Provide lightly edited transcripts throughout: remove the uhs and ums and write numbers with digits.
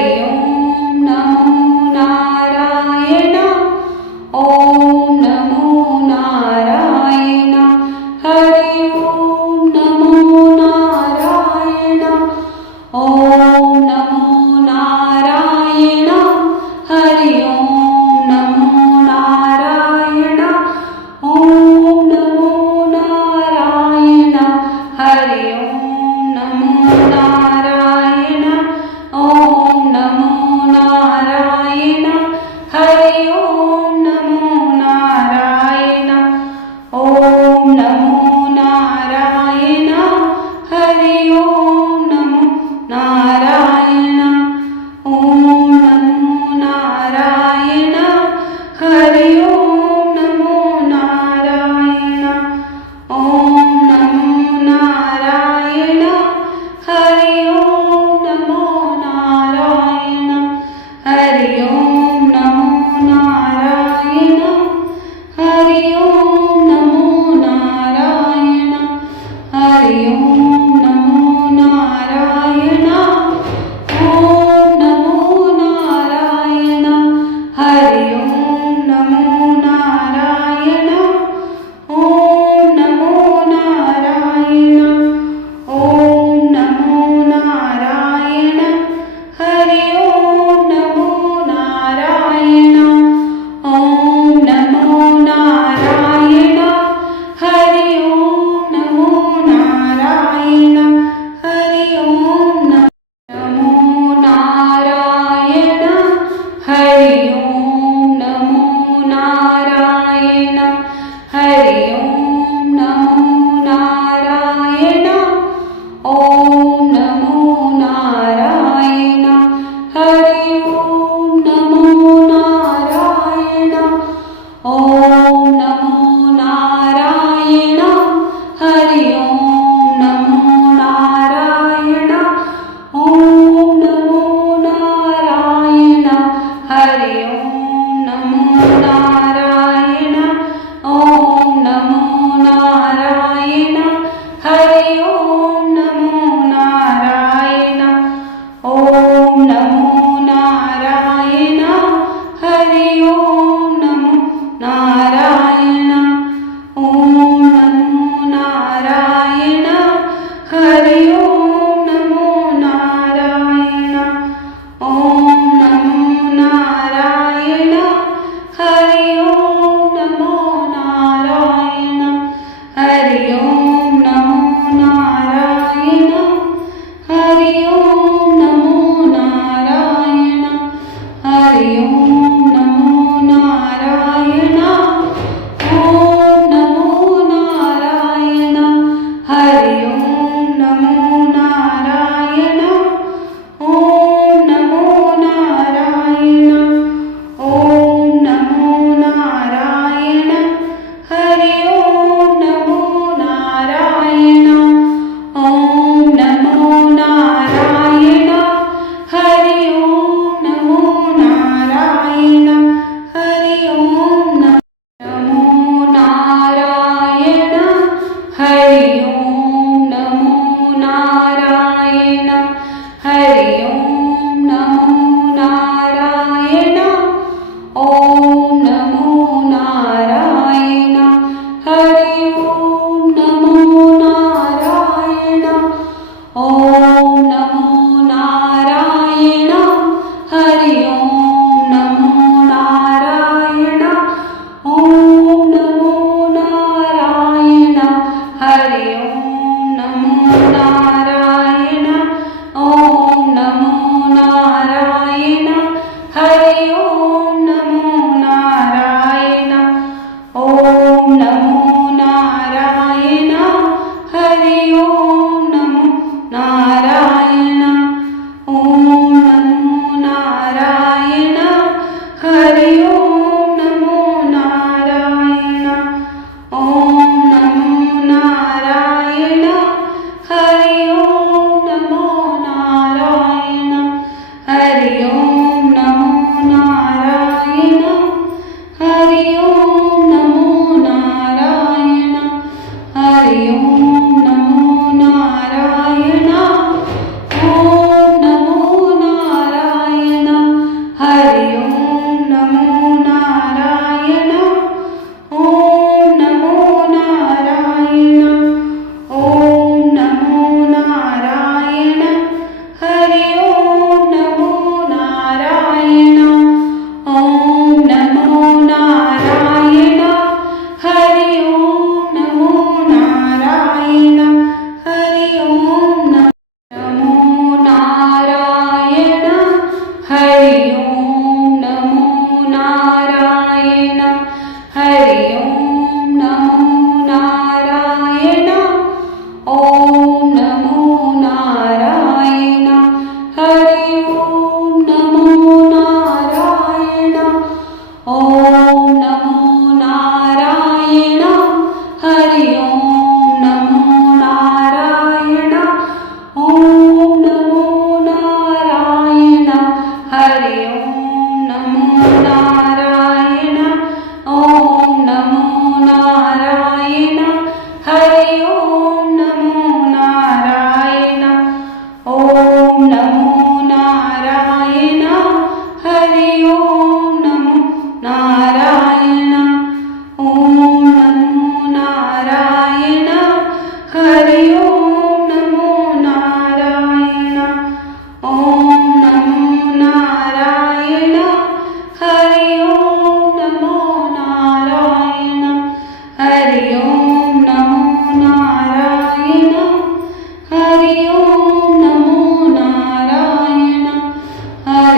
Hari ओम नमो Narayan ओम नमो Narayan Hari ओम नमो Narayan ओम नमो Narayan Hari ओम नमो Narayan ओम नमो Narayan Hari ओम नमो Narayan ओम नमो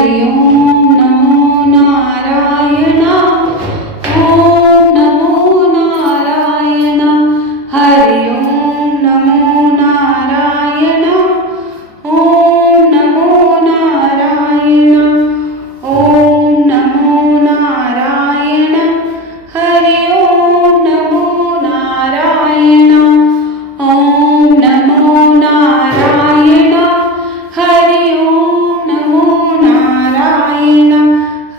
Hari ओम नमो Narayan ओम नमो Narayan Hari ओम नमो Narayan ओम नमो Narayan ओम नमो Narayan Hari ओम नमो Narayan ओम नमो Narayan Hari ओम नमो Narayan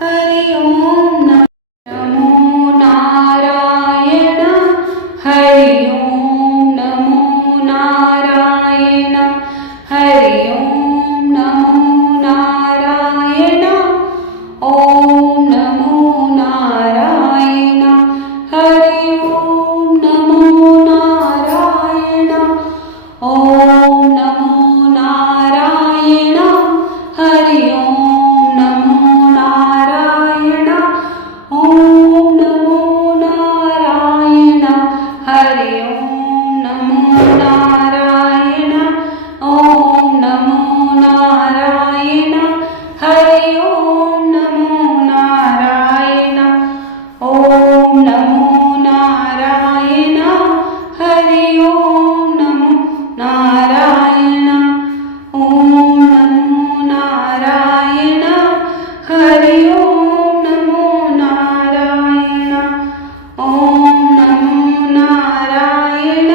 Hari ओम नमो Narayan Hari ओम नमो Narayan Hari ओम नमो Narayan ओम नमो Narayan Hari ओम नमो Narayan ओम नमो Narayan Hari ओम नमो Narayan ओम नमो Narayan Hari ओम नमो Narayan ओम नमो Narayan Hari ओम नमो Narayan ओम नमो Narayan Hari ओम नमो Narayan ओम नमो Narayan Hari ओम नमो Narayan ओम नमो Narayan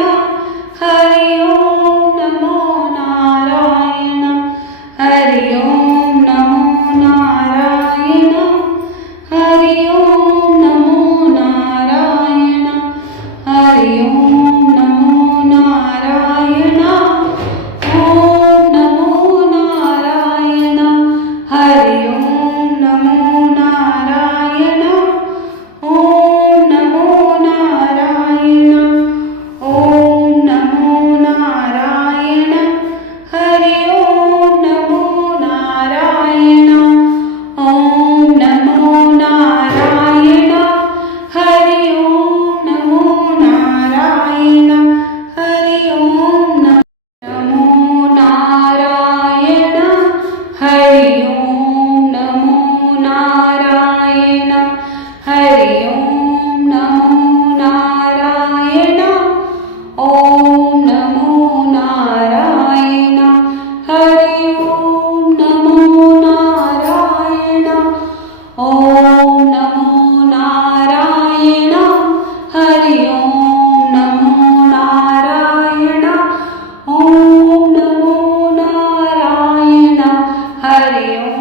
Hari ओम नमो Narayan Hari ओम नमो Narayan Hari ओम नमो Narayan Hari ओम नमो Narayan ओम नमो Narayan Hari ओम नमो Narayan ओम नमो Narayan ओम नमो Narayan Hari ओम नमो Narayan ओम नमो Narayan Hari ओम नमो Narayan Hari ओम नमो Narayan Hari ओम नमो Narayan Hari ओम नमो Narayan ओम नमो Narayan Hari ओम नमो Narayan ओम नमो Narayan Hari ओम नमो Narayan ओम नमो Narayan Hari Om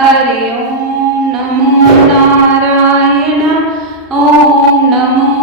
Hari ओम नमो Narayan ओम नमो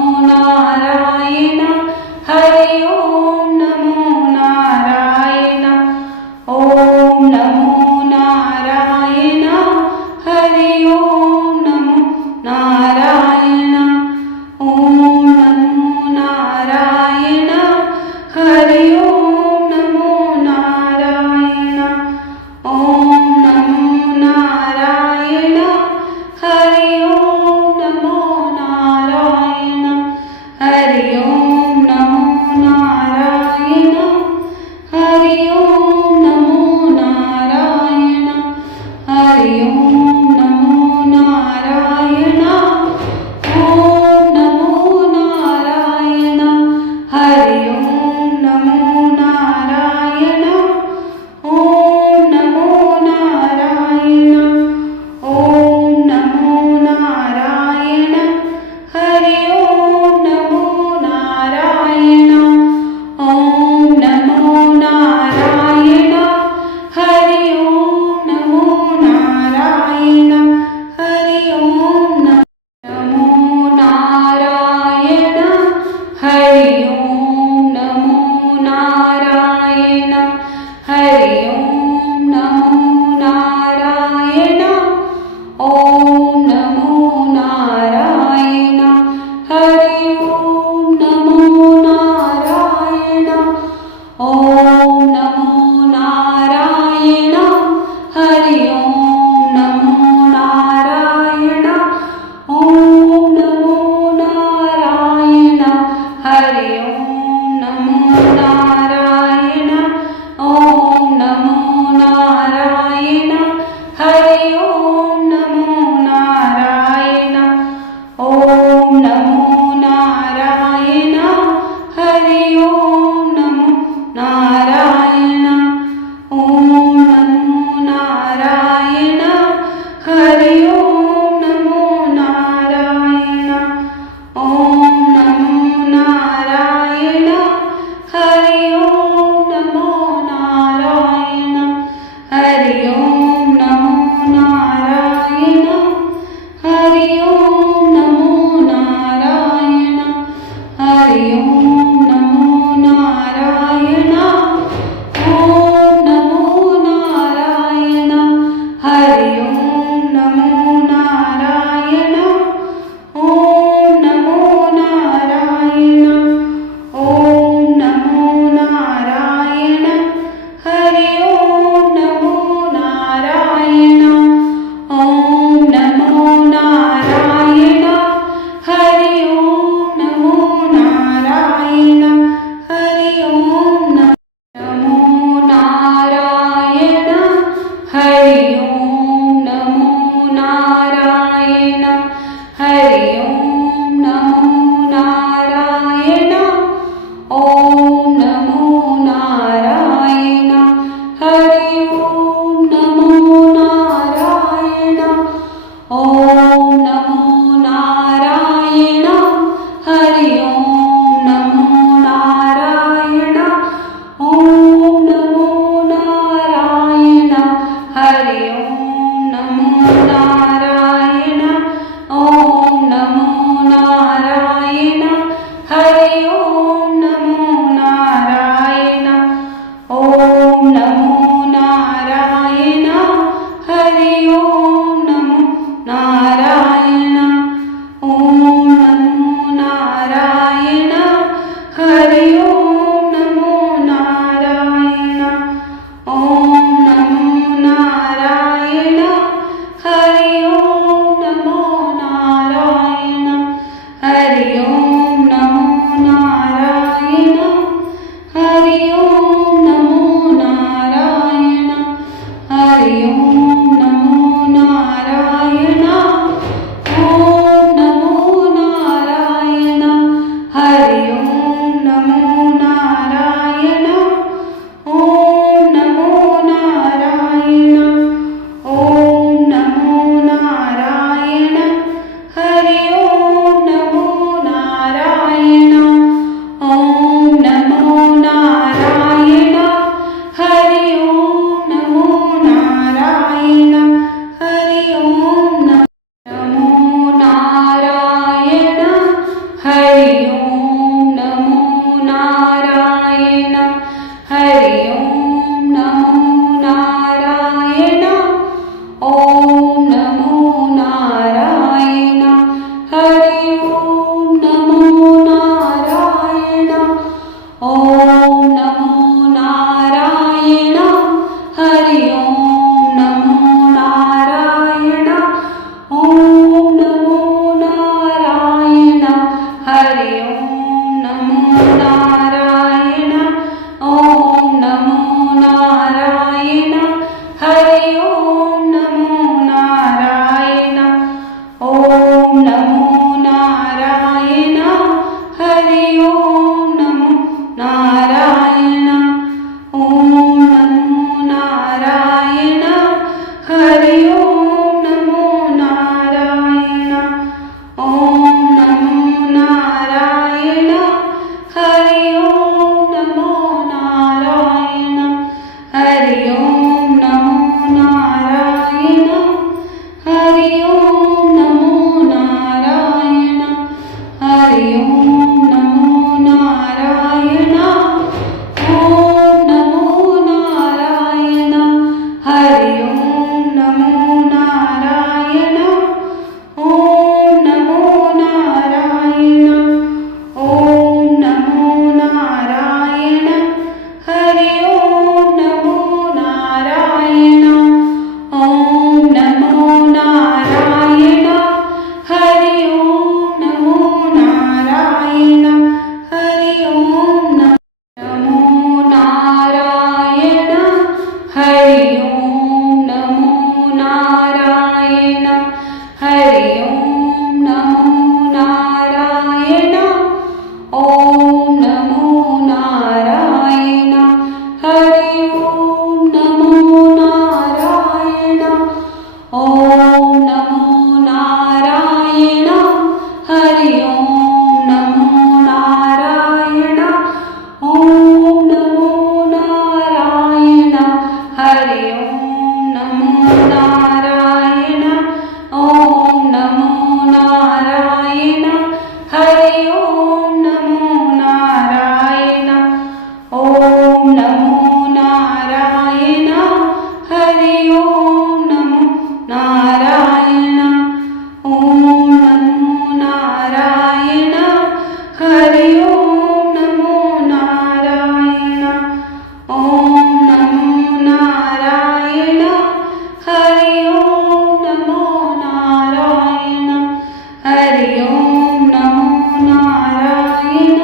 Hari ओम नमो Narayan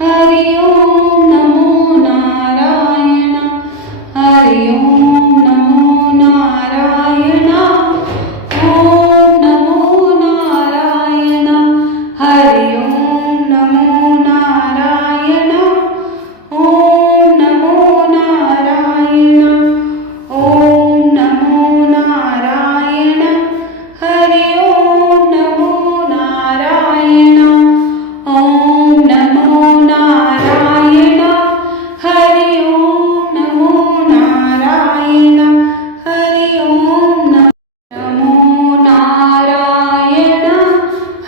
Hari ओम नमो Narayan Hari ओम नमो Narayan ओम नमो Narayan Hari ओम नमो Narayan ओम नमो Narayan ओम नमो Narayan Hari ओम नमो Narayan ओम नमो Narayan Hari ओम नमो Narayan Hari ओम नमो Narayan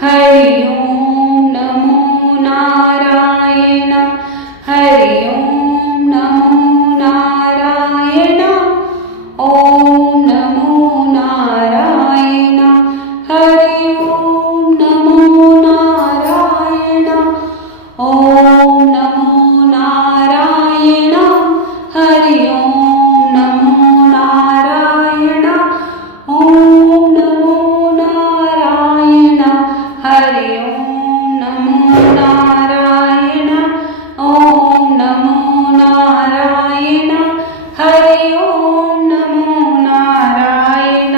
Hari ओम नमो Narayan Hari ओम नमो Narayan ओम नमो Narayan Hari ओम नमो Narayan ओम नमो Narayan Hari ओम नमो Narayan ओम नमो Narayan Hari ओम नमो Narayan ओम नमो Narayan Hari ओम नमो Narayan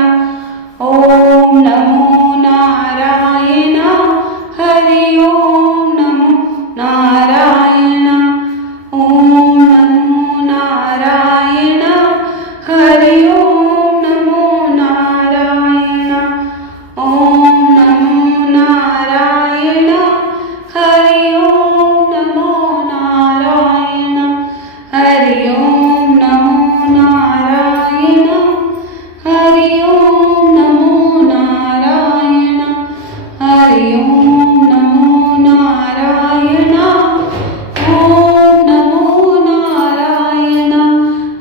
ओम नमो Narayan Hari ओम नमो Narayan ओम नमो Narayan Hari ओम नमो Narayan ओम नमो Narayan Hari ओम नमो Narayan Hari ओम नमो Narayan Hari ओम नमो Narayan Hari ओम नमो Narayan ओम नमो Narayan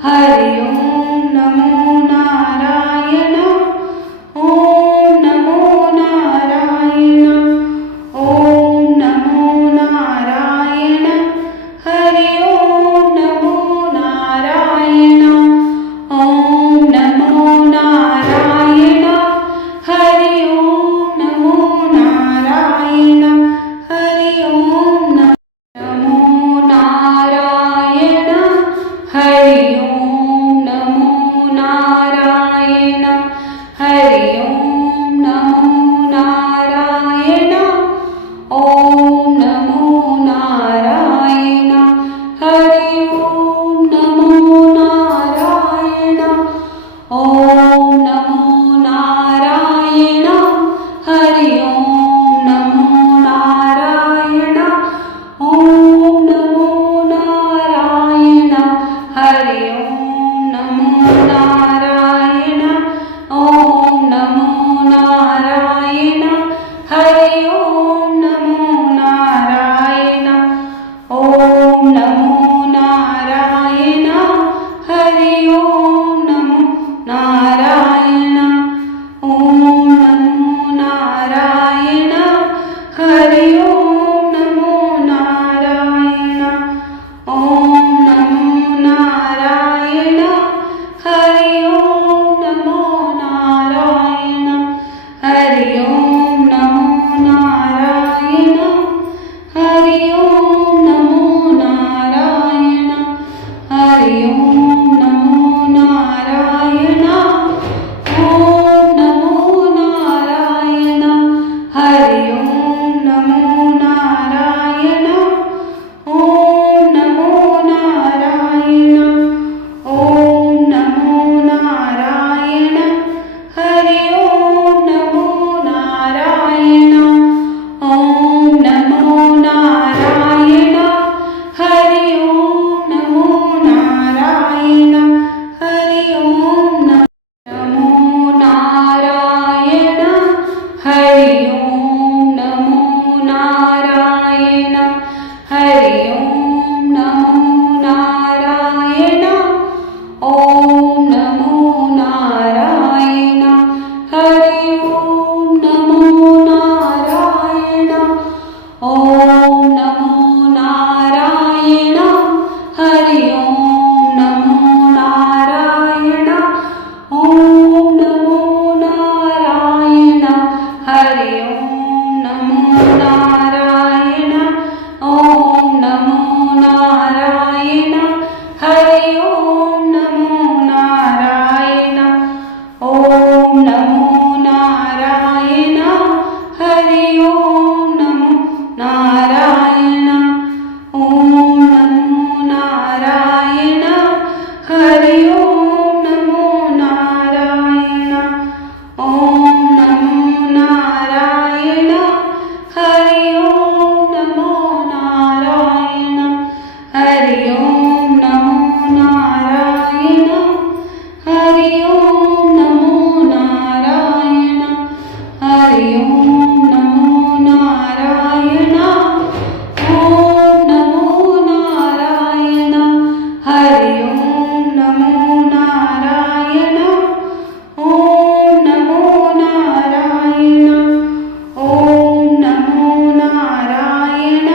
Hari ओम नमो Narayan ओम नमो Narayan ओम नमो Narayan Hari ओम नमो Narayan ओम नमो Narayan Hari ओम नमो Narayan Hari ओम नमो Narayan Hari ओम नमो Narayan Hari ओम नमो Narayan Hari ओम नमो Narayan ओम नमो Narayan Hari ओम नमो Narayan ओम नमो Narayan ओम नमो Narayan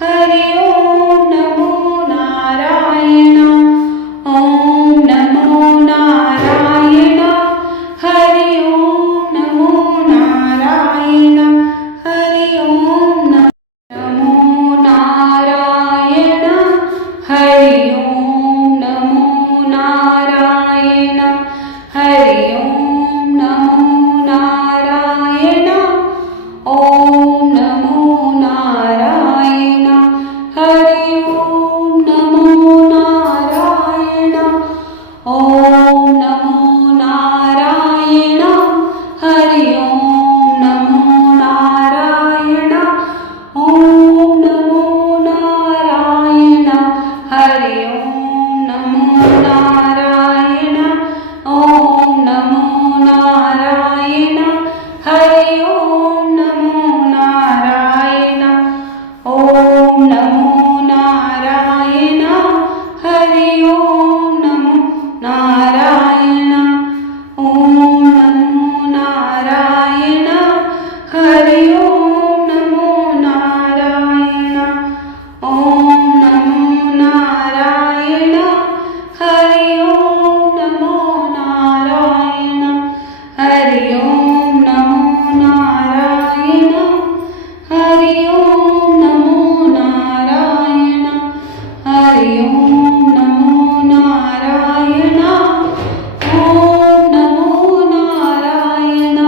Hari ओम नमो Narayan ओम नमो Narayan Hari ओम नमो Narayan Hari ओम नमो Narayan Hari ओम नमो Narayan Hari ओम नमो Narayan ओम नमो Narayan Hari ओम नमो Narayan ओम नमो Narayan Hari ओम नमो Narayan ओम नमो Narayan Hari ओम नमो Narayan ओम नमो Narayan Hari ओम नमो Narayan ओम नमो Narayan Hari ओम नमो Narayan ओम नमो Narayan Hari ओम नमो Narayan ओम नमो Narayan Hari ओम नमो Narayan Hari ओम नमो Narayan Hari ओम नमो Narayan Hari ओम नमो Narayan ओम नमो Narayan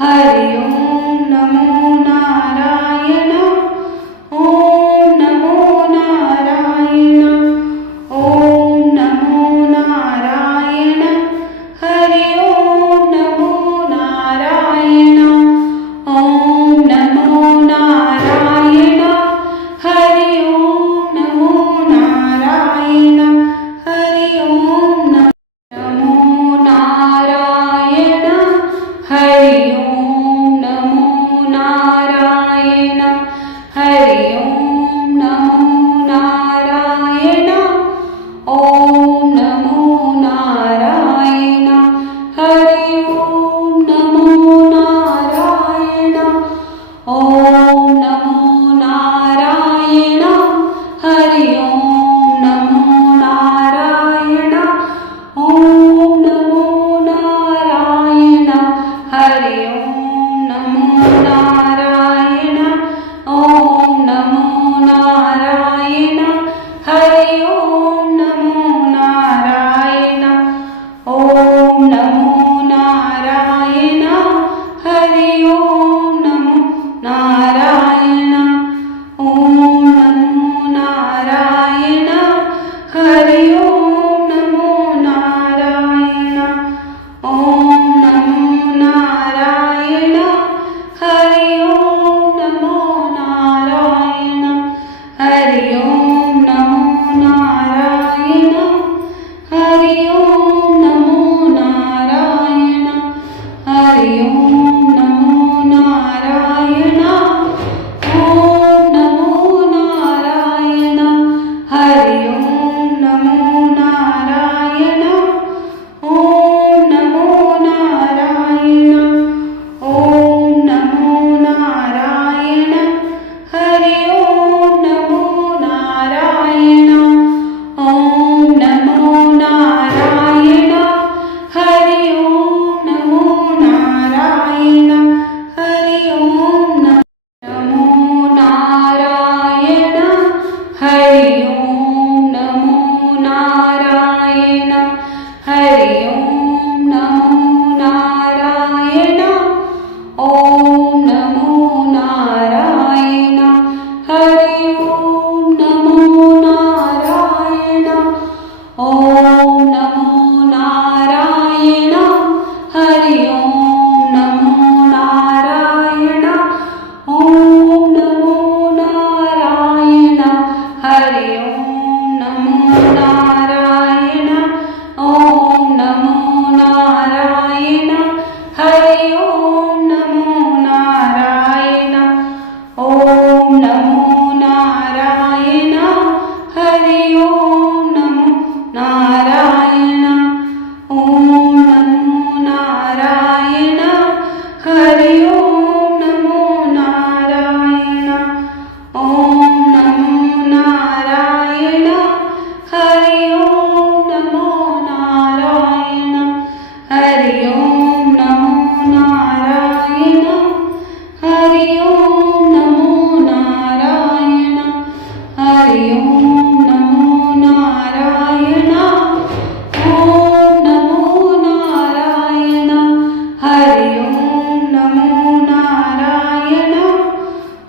Hari ओम नमो Narayan ओम नमो Narayan ओम नमो Narayan Hari ओम नमो Narayan ओम नमो Narayan Hari ओम नमो Narayan Hari ओम नमो Narayan Hari ओम नमो Narayan Hari ओम नमो Narayan ओम नमो Narayan Hari ओम नमो Narayan ओम नमो Narayan Hari ओम नमो Narayan ओम नमो Narayan Hari ओम नमो Narayan ओम नमो Narayan Hari ओम नमो Narayan ओम नमो Narayan Hari ओम नमो Narayan ओम नमो Narayan Hari ओम नमो Narayan ओम नमो Narayan Hari ओम नमो Narayan Hari ओम नमो Narayan Hari ओम नमो Narayan Hari ओम नमो Narayan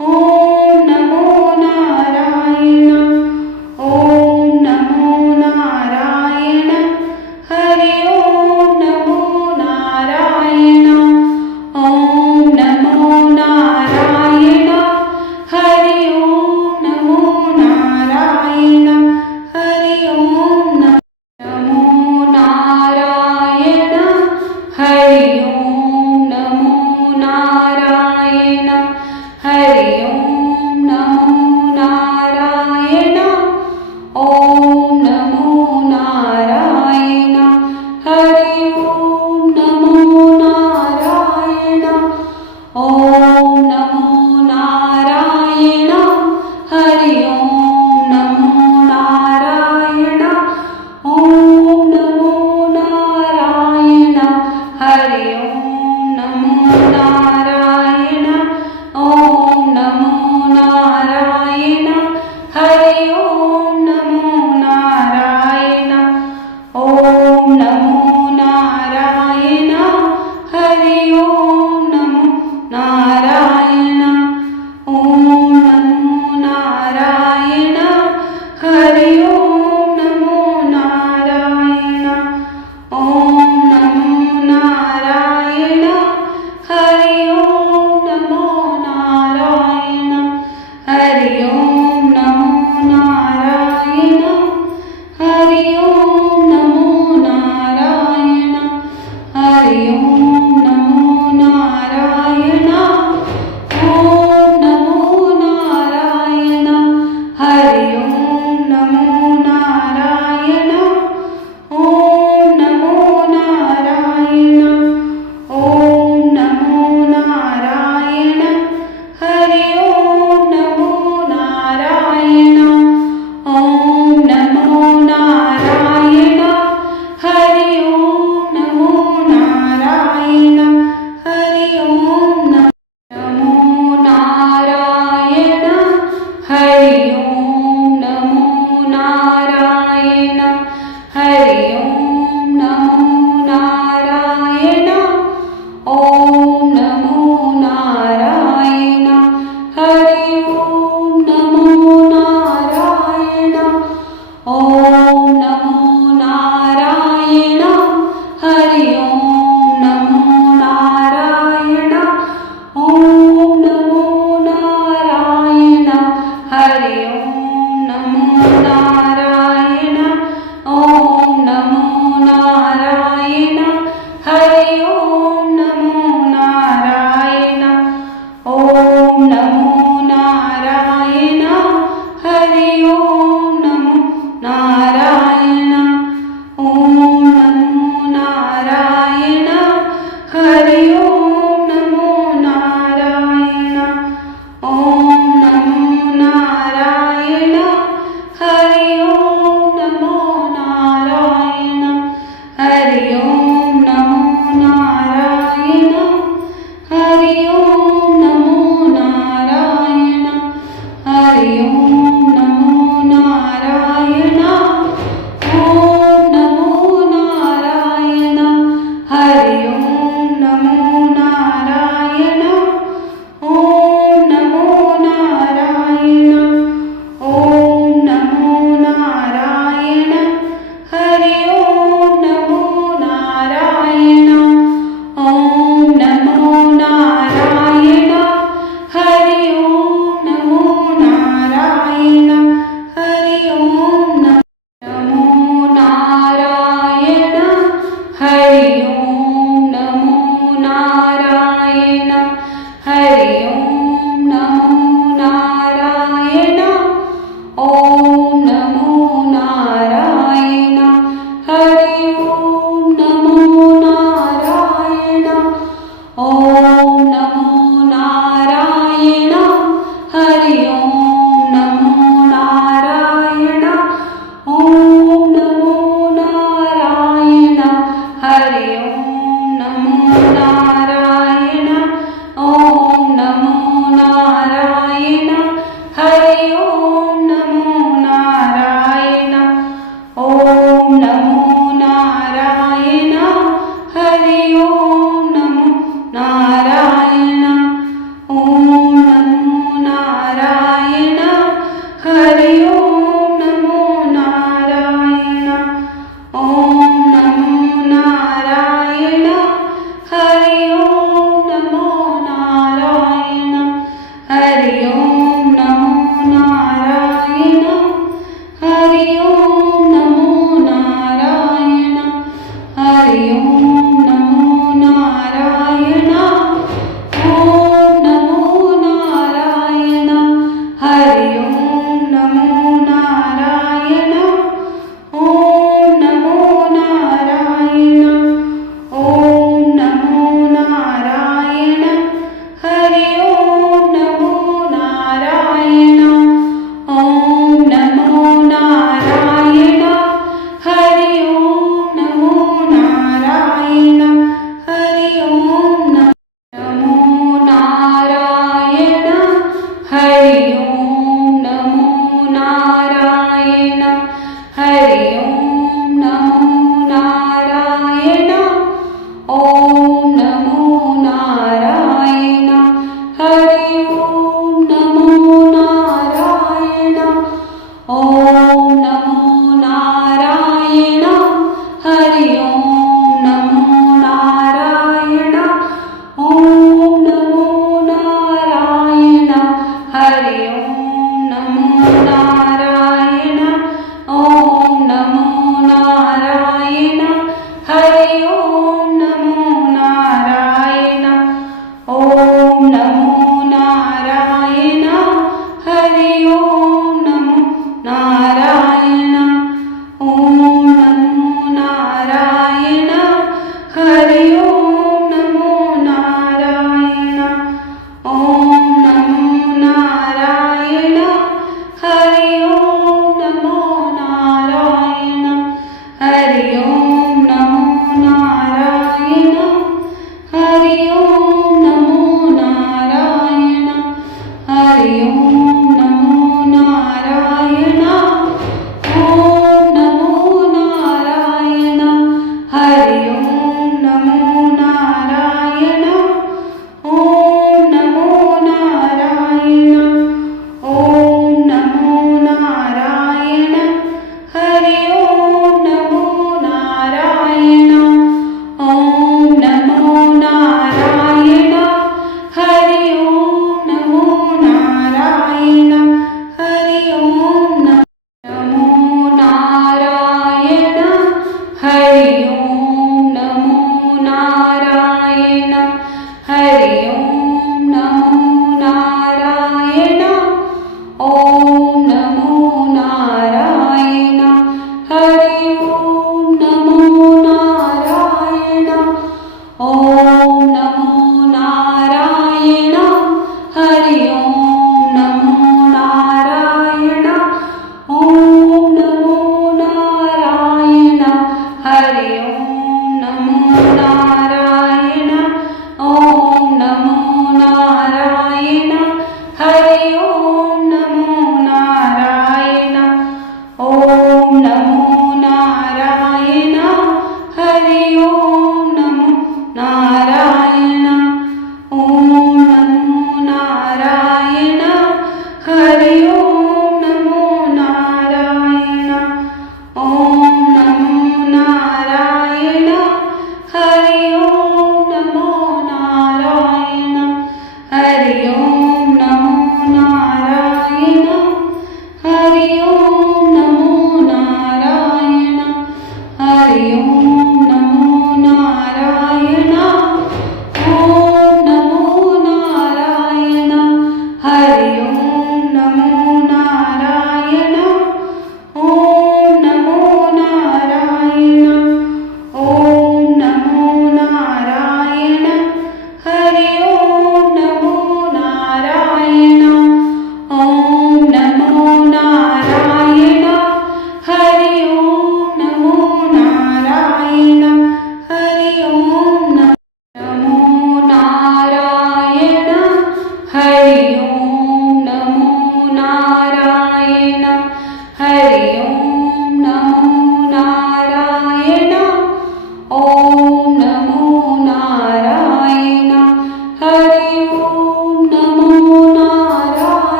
ॐ नमो Narayan ॐ नमो Narayan Hari ॐ नमो Narayan ॐ नमो Narayan Hari ॐ नमो Narayan Hari ॐ नमो Narayan Hari ॐ नमो Narayan Hari ॐ नमो Narayan ॐ नमो Narayan Hari ॐ नमो Narayan ॐ नमो Narayan Hari ॐ नमो Narayan ॐ नमो Narayan Hari ॐ नमो Narayan ॐ नमो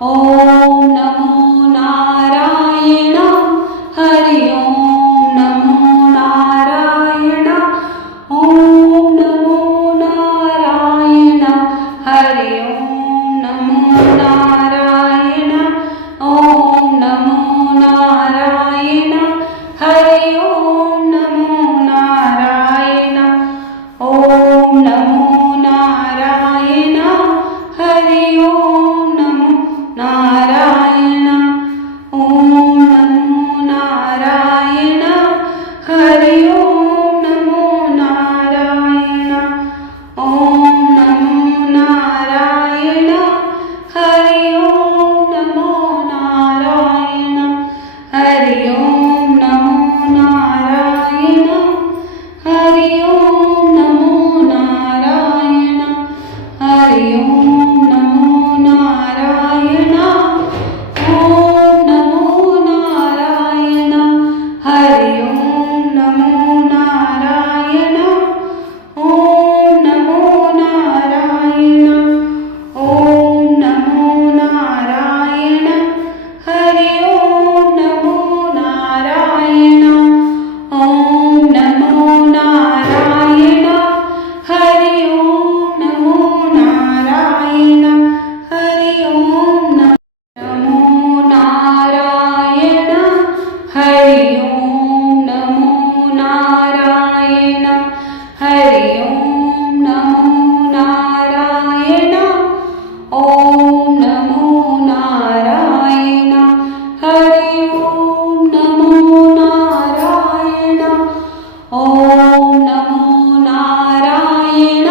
ॐ नमो Narayan Hari ॐ नमो Narayan ॐ नमो Narayan Hari ॐ नमो Narayan ॐ नमो Narayan Hari ॐ नमो Narayan ॐ नमो Narayan Hari ॐ नमो Narayan ॐ नमो Narayan Hari ॐ नमो Narayan ॐ नमो Narayan Hari ॐ नमो Narayan Hari ॐ नमो Narayan Hari ॐ नमो Narayan Hari ॐ नमो Narayan ॐ नमो Narayan Hari ॐ नमो Narayan ॐ नमो Narayan ॐ नमो Narayan Hari ॐ नमो Narayan ॐ नमो Narayan Hari ॐ नमो Narayan Hari ॐ नमो Narayan Hari ॐ नमो Narayan Hari ॐ नमो Narayan ॐ नमो Narayan Hari ॐ नमो Narayan ॐ नमो Narayan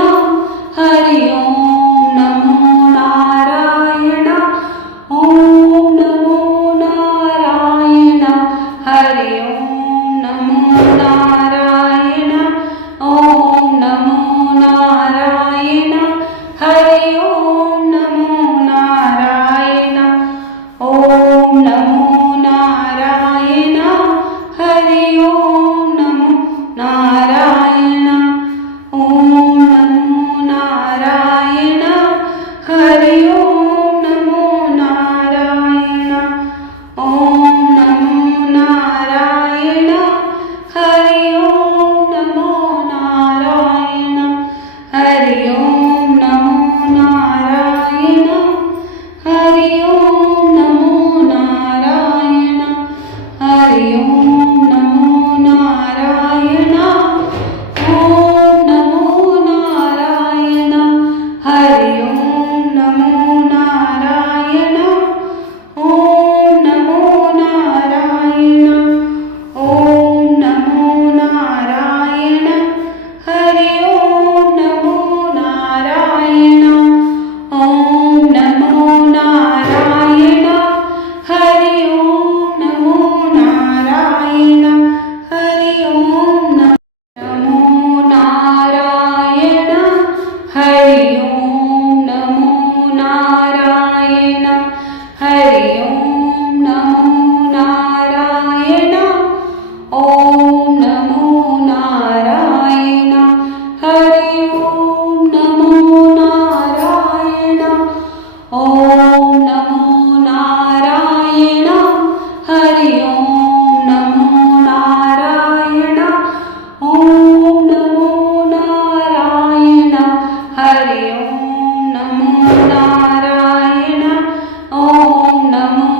Hari ॐ नमो Narayan ॐ नमो Narayan Hari ॐ नमो Narayan ॐ नमो Narayan Hari ॐ नमो Narayan ॐ नमो Narayan Hari ॐ नमो Narayan ॐ नमो Narayan Hari ॐ नमो Narayan ॐ नमो Narayan Hari ॐ नमो Narayan Hari ॐ नमो Narayan Hari ॐ नमो Narayan Hari ॐ नमो Narayan ॐ नमो Narayan Hari ॐ नमो Narayan ॐ नमो Narayan ॐ नमो Narayan Hari ॐ नमो Narayan ॐ नमो Narayan Hari ॐ नमो Narayan Hari ॐ नमो Narayan Hari ॐ नमो Narayan Hari ॐ नमो Narayan ॐ नमो Narayan Hari ॐ नमो Narayan ॐ नमो Narayan Hari ॐ नमो Narayan ॐ नमो Narayan Hari ॐ नमो Narayan ॐ Namo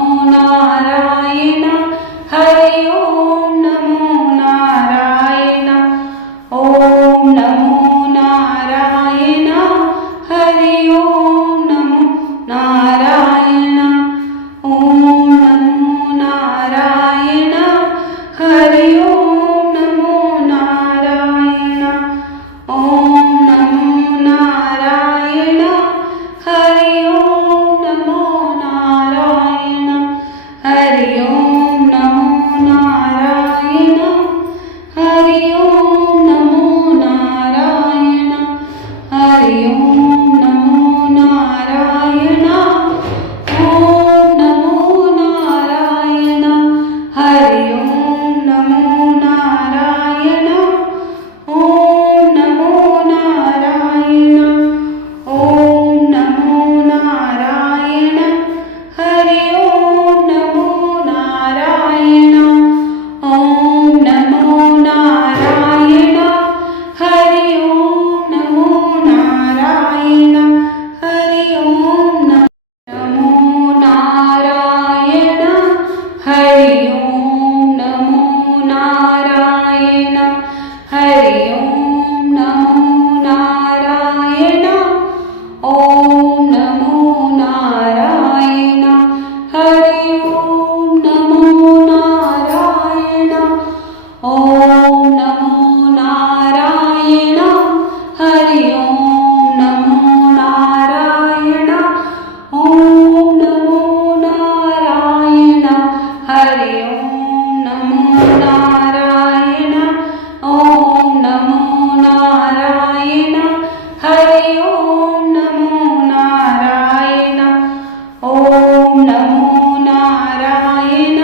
Namo Narayan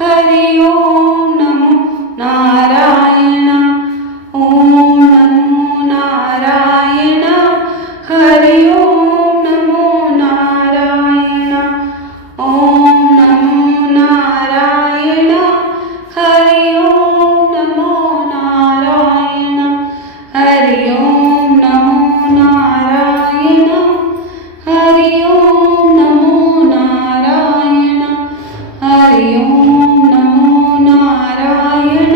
Hari ओम नमो Narayan ओम नमो Narayan Hari ओम नमो Narayan ओम नमो Narayan Hari ओम नमो Narayan Hari ओम नमो Narayan Hari ओम नमो Narayan Hari ओम नमो Narayan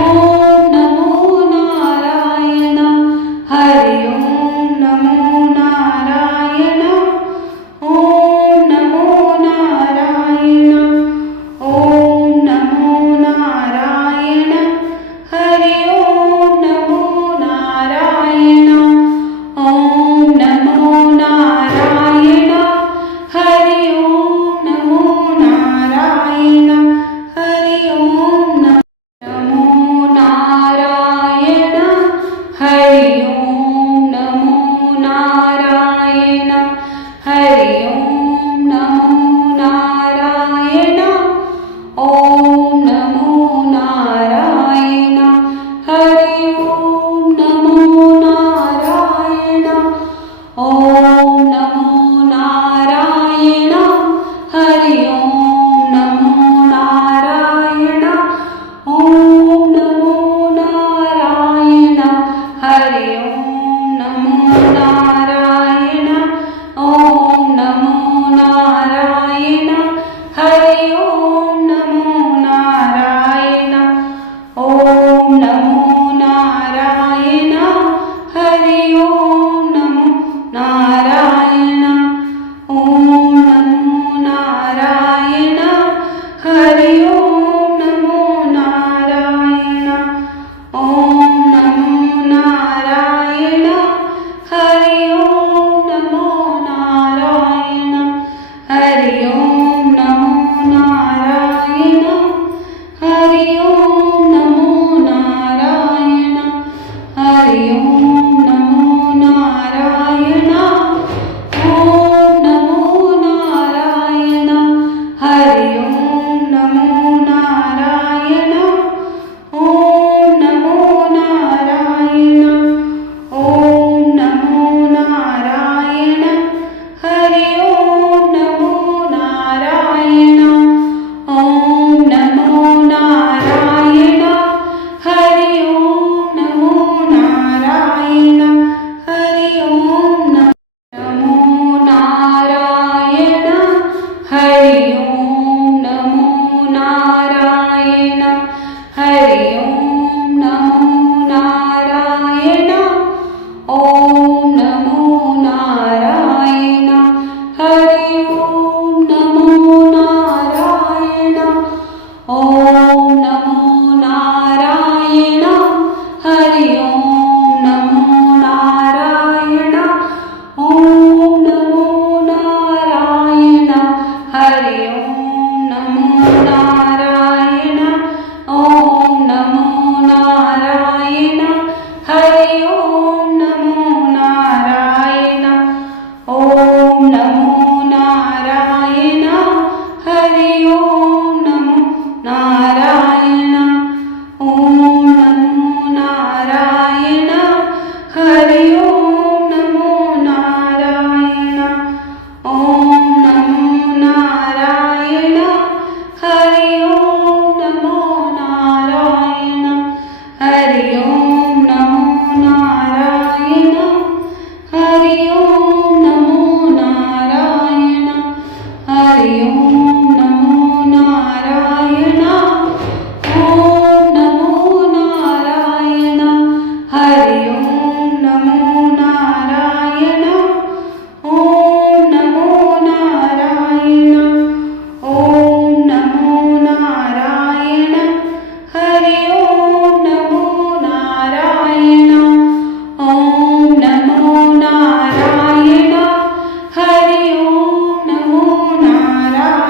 ओम नमो Narayan Hari ओम नमो Narayan ओम नमो Narayan ओम नमो Narayan Hari ओम नमो Narayan ओम नमो Narayan Hari ओम नमो Narayan Hari ओम नमो Narayan Hari ओम नमो Narayan Hari ओम नमो Narayan ओम नमो Narayan Hari ओम नमो Narayan ओम नमो Narayan Hari ओम नमो Narayan ओम नमो Narayan Hari ओम नमो Narayan ओम नमो Narayan Hari ओम नमो Narayan ओम नमो Narayan Hari ओम नमो Narayan ओम नमो Narayan Hari ओम नमो Narayan ओम नमो Narayan Hari ओम नमो Narayan Hari ओम नमो Narayan Hari ओम नमो Narayan Hari ओम नमो Narayan ओम नमो Narayan Hari ओम नमो Narayan ओम नमो Narayan ओम नमो Narayan Hari ओम नमो Narayan ओम नमो Narayan Hari ओम नमो Narayan Hari ओम नमो Narayan Hari ओम नमो Narayan Hari ओम नमो Narayan ओम नमो Narayan Hari ओम नमो Narayan ओम नमो Narayan Hari ओम नमो Narayan ओम नमो Narayan Hari ओम नमो Narayan ओम नमो Narayan Hari ओम नमो Narayan ओम नमो Narayan Hari ओम नमो Narayan ओम नमो Narayan Hari ओम नमो Narayan ओम नमो Narayan Hari ओम नमो Narayan Hari ओम नमो Narayan Hari ओम नमो Narayan Hari ओम नमो Narayan ओम नमो Narayan Hari ओम नमो Narayan ओम नमो Narayan ओम नमो Narayan Hari ओम नमो Narayan ओम नमो Narayan Hari ओम नमो Narayan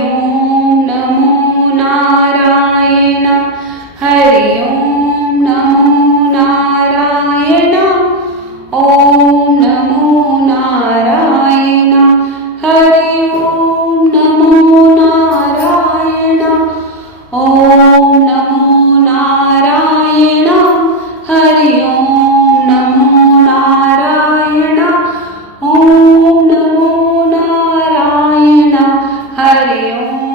ओम नमो Narayan Hari ओम नमो Narayan ओम नमो Narayan Hari ओम नमो Narayan ओम नमो Narayan Hari ओम नमो Narayan ओम नमो Narayan Hari ओम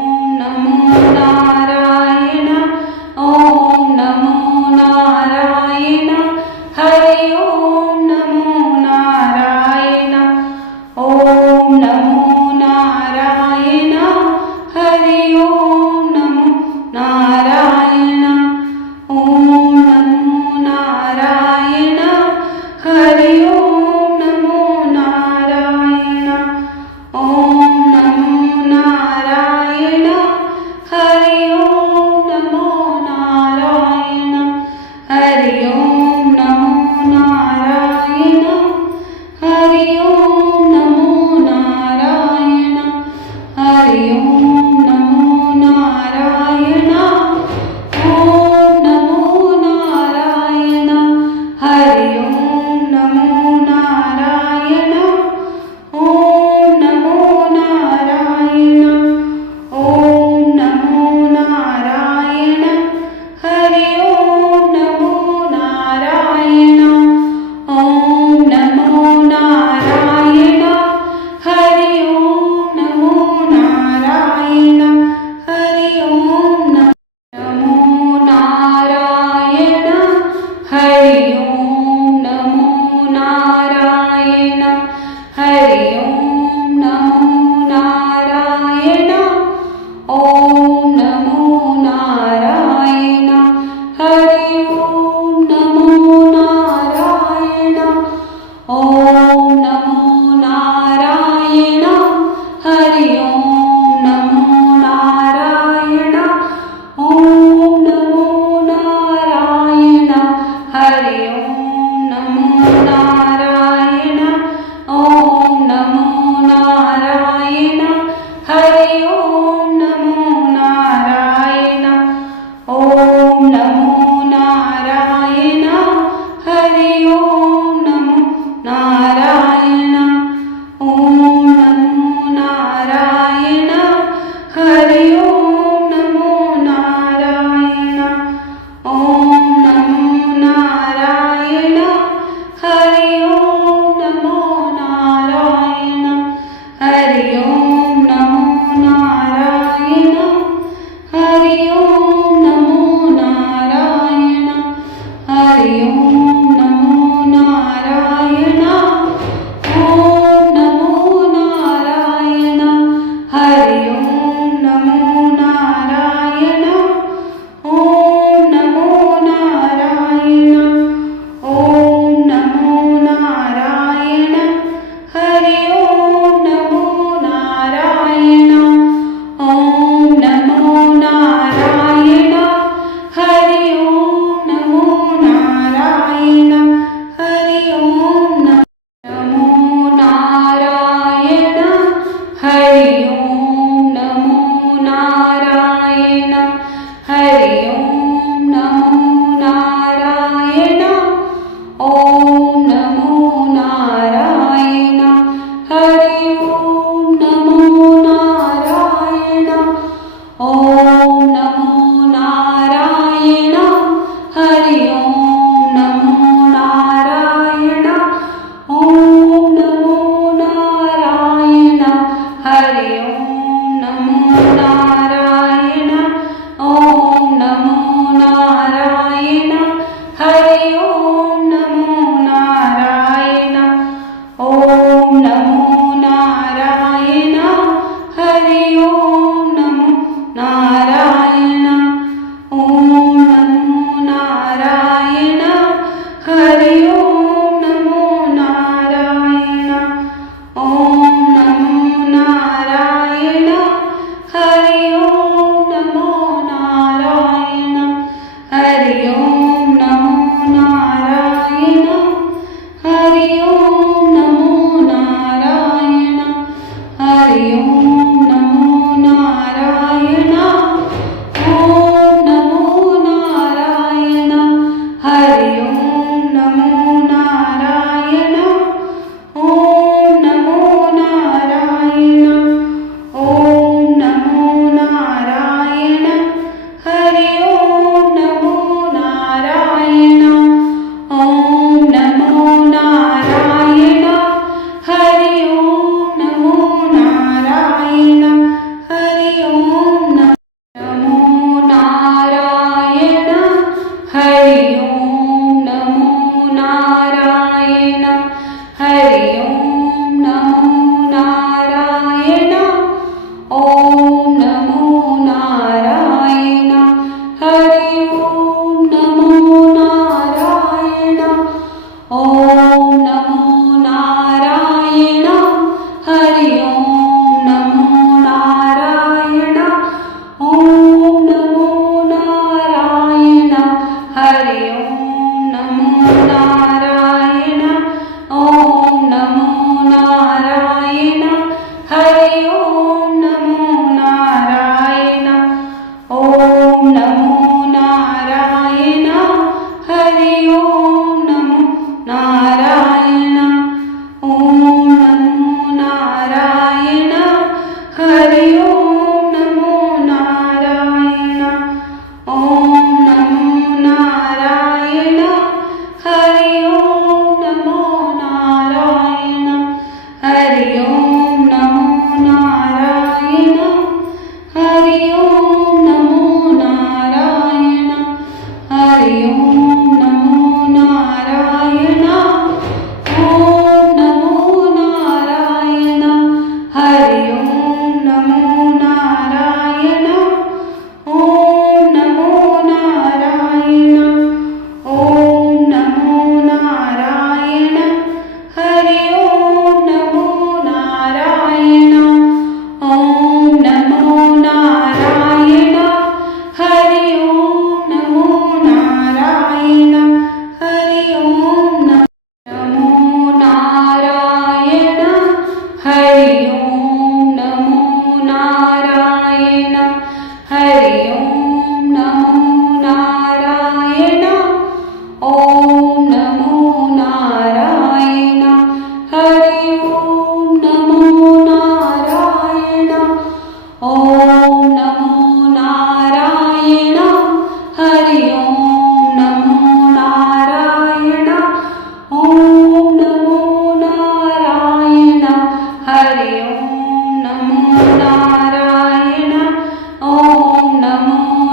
नमो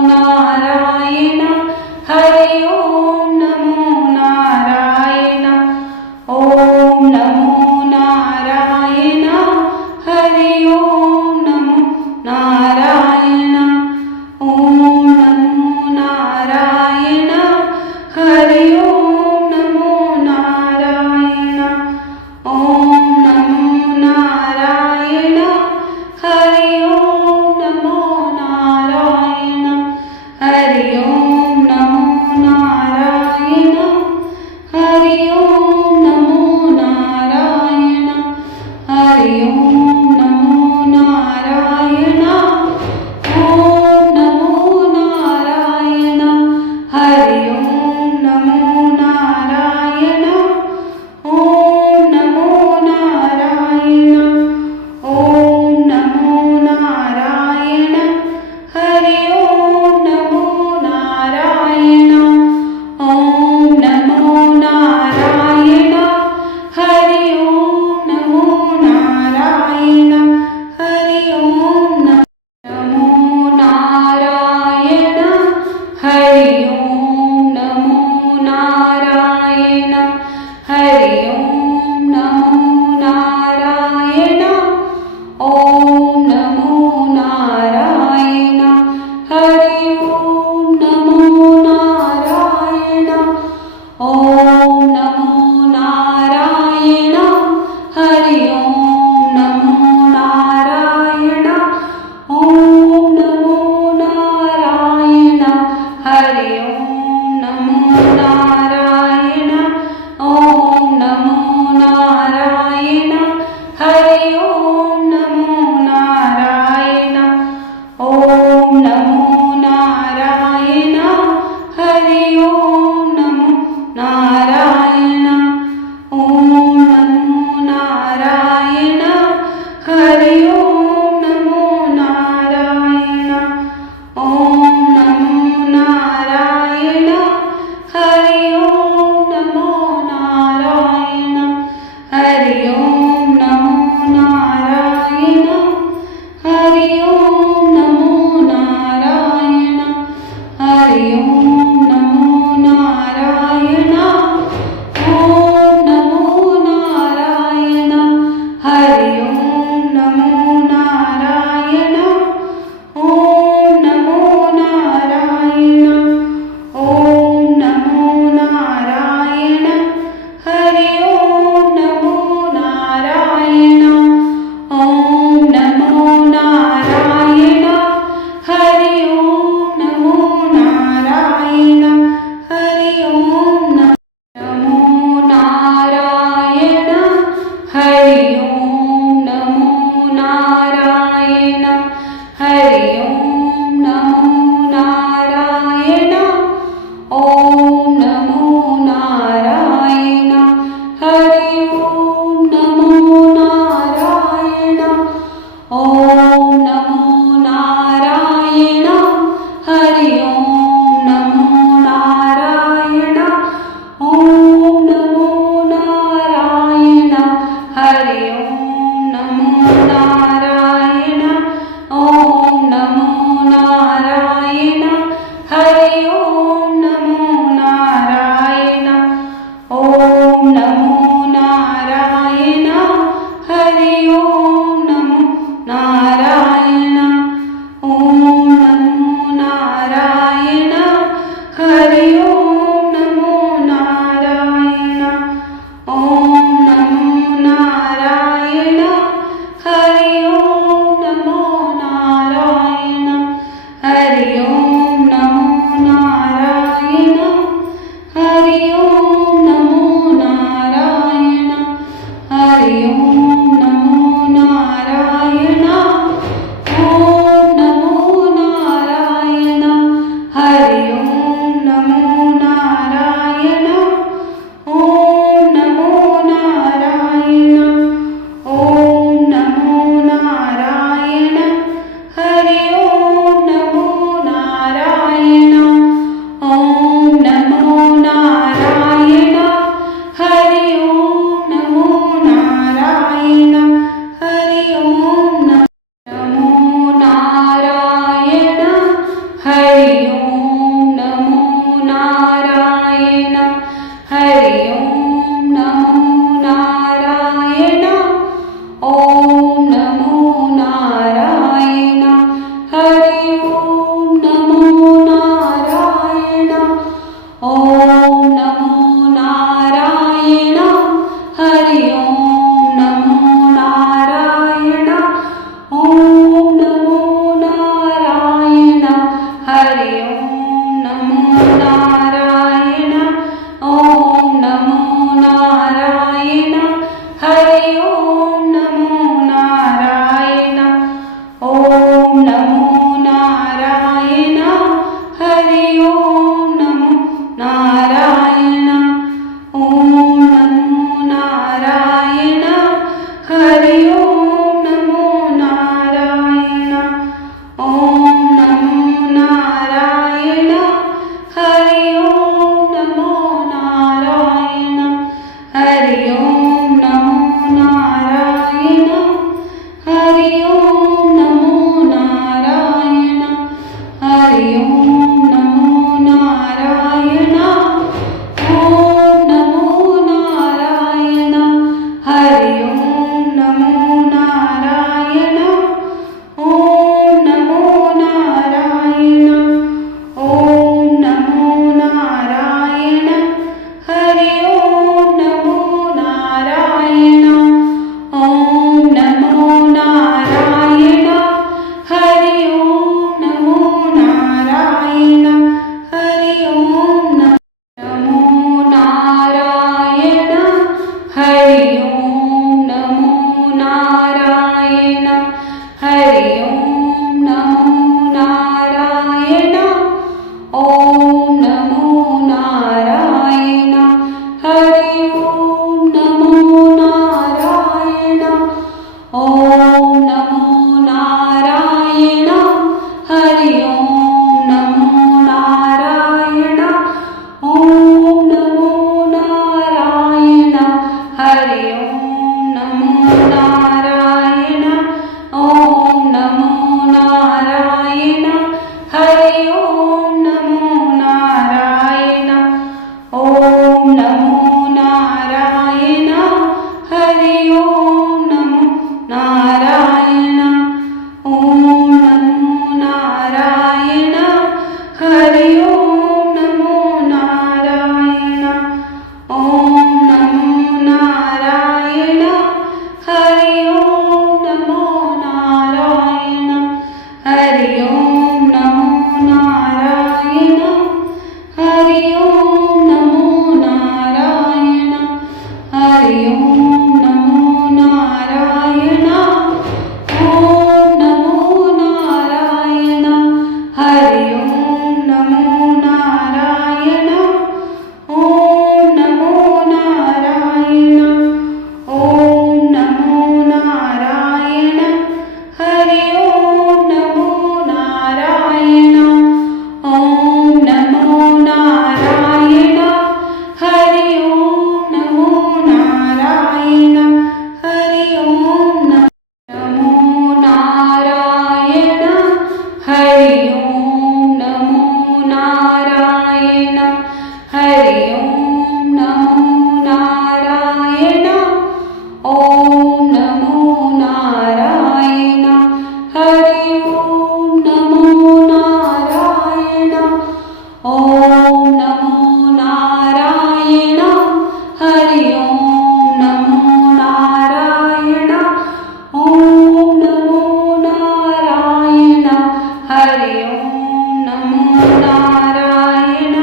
ओम नमो Narayan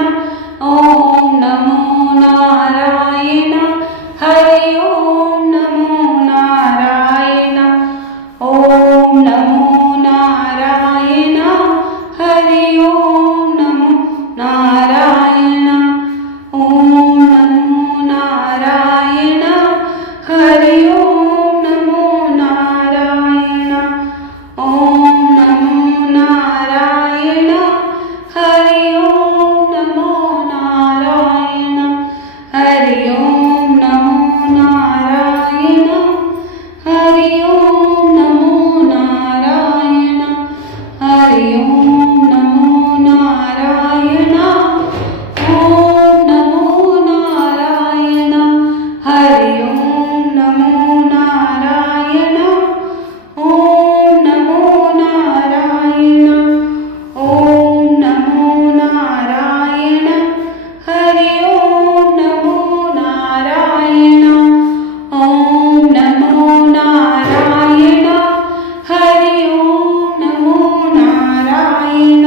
ओम नमो Narayan Hari ओम नमो Narayan ओम नमो Narayan Hari ओम नमो Narayan ओम नमो Narayan Hari ओम नमो Narayan ओम नमो Narayan Hari ओम नमो Narayan Hari ओम नमो Narayan Hari ओम नमो Narayan Hari ओम नमो Narayan ओम नमो Narayan Hari ओम नमो Narayan ओम नमो Narayan ओम नमो Narayan Hari ओम नमो Narayan ओम नमो Narayan Hari ओम नमो Narayan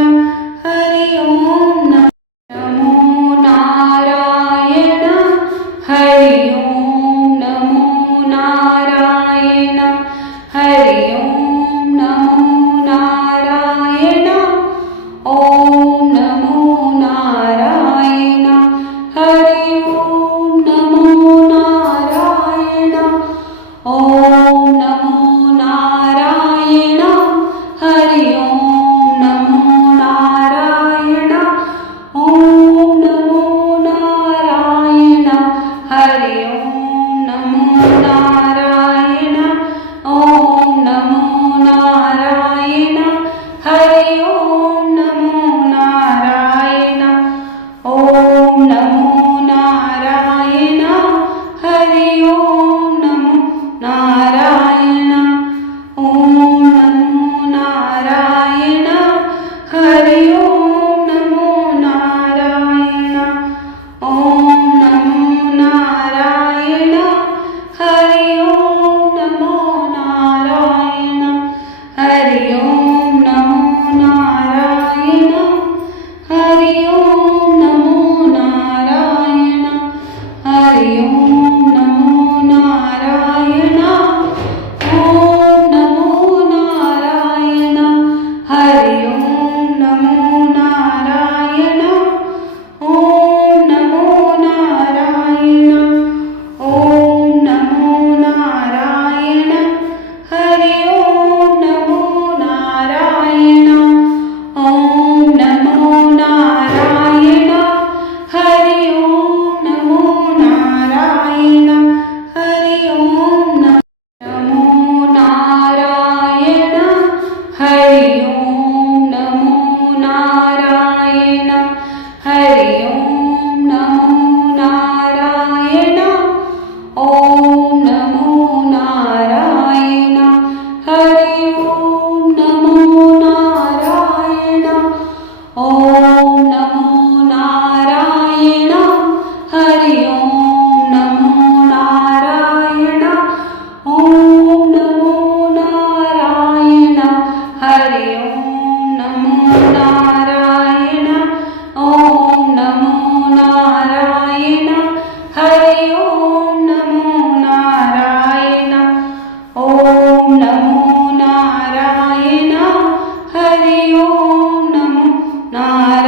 Hari ओम नमो Narayan Hari ओम नमो Narayan Hari ओम नमो Narayan ओम नमो Narayan Hari ओम नमो Narayan ओम नमो Narayan Hari ओम नमो Narayan ओम नमो Narayan Hari ओम नमो Narayan ओम नमो Narayan Hari ओम नमो Narayan ओम नमो Narayan Hari ओम नमो Narayan ओम नमो Narayan Hari ओम नमो Narayan ओम नमो Narayan Hari ओम नमो Narayan Hari ओम नमो Narayan Hari ओम नमो Narayan Hari ओम नमो Narayan ओम नमो Narayan Hari ओम नमो Narayan ओम नमो Narayan ओम नमो Narayan Hari ओम नमो Narayan ओम नमो Narayan Hari ओम नमो Narayan Hari ओम नमो Narayan Hari ओम नमो Narayan Hari ओम नमो Narayan ओम नमो Narayan Hari ओम नमो Narayan ओम नमो Narayan Hari ओम नमो Narayan ओम नमो Narayan Hari ओम नमो Narayan ओम नमो Narayan Hari ओम नमो Narayan ओम नमो Narayan Hari ओम नमो Narayan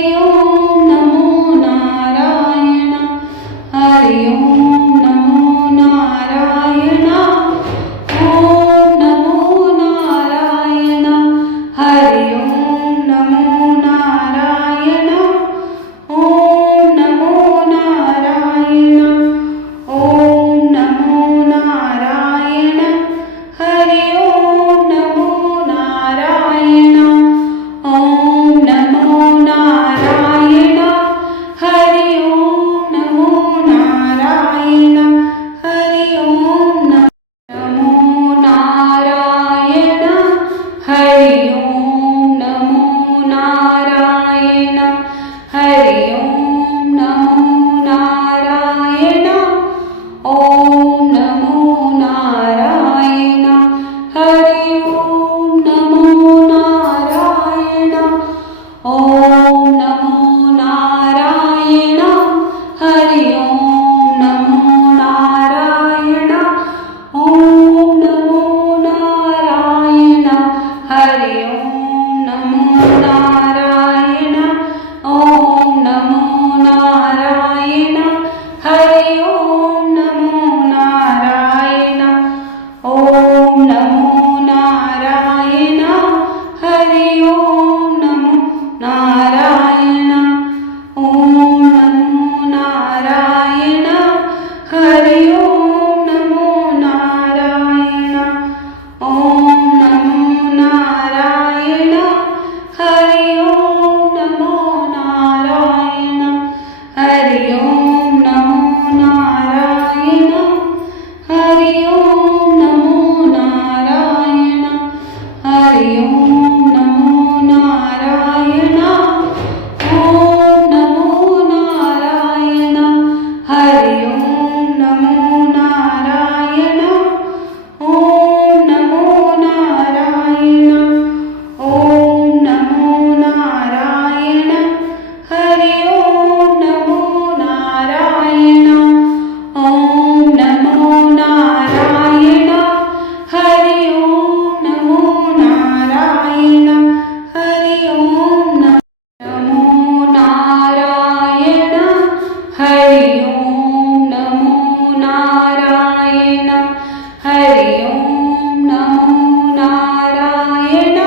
Hari ओम नमो Narayan Hari ओम नमो Narayan ओम नमो Narayan Hari ओम नमो Narayan ओम नमो Narayan ओम नमो Narayan Hari ओम नमो Narayan ओम नमो Narayan Hari ओम नमो Narayan Hari ओम नमो Narayan Hari ओम नमो Narayan Hari ओम नमो Narayan ओम नमो Narayan Hari ओम नमो Narayan ओम नमो Narayan Hari ओम नमो Narayan ओम नमो Narayan Hari ओम नमो Narayan ओम नमो Narayan Hari ओम नमो Narayan ओम नमो Narayan Hari ओम नमो Narayan ओम नमो Narayan Hari ओम नमो Narayan ओम नमो Narayan Hari ओम नमो Narayan Hari ओम नमो Narayan Hari ओम नमो Narayan Hari ओम नमो Narayan ओम नमो Narayan Hari ओम नमो Narayan ओम नमो Narayan ओम नमो Narayan Hari ओम नमो Narayan ओम नमो Narayan Hari ओम नमो Narayan Hari ओम नमो Narayan Hari ओम नमो Narayan Hari ओम नमो Narayan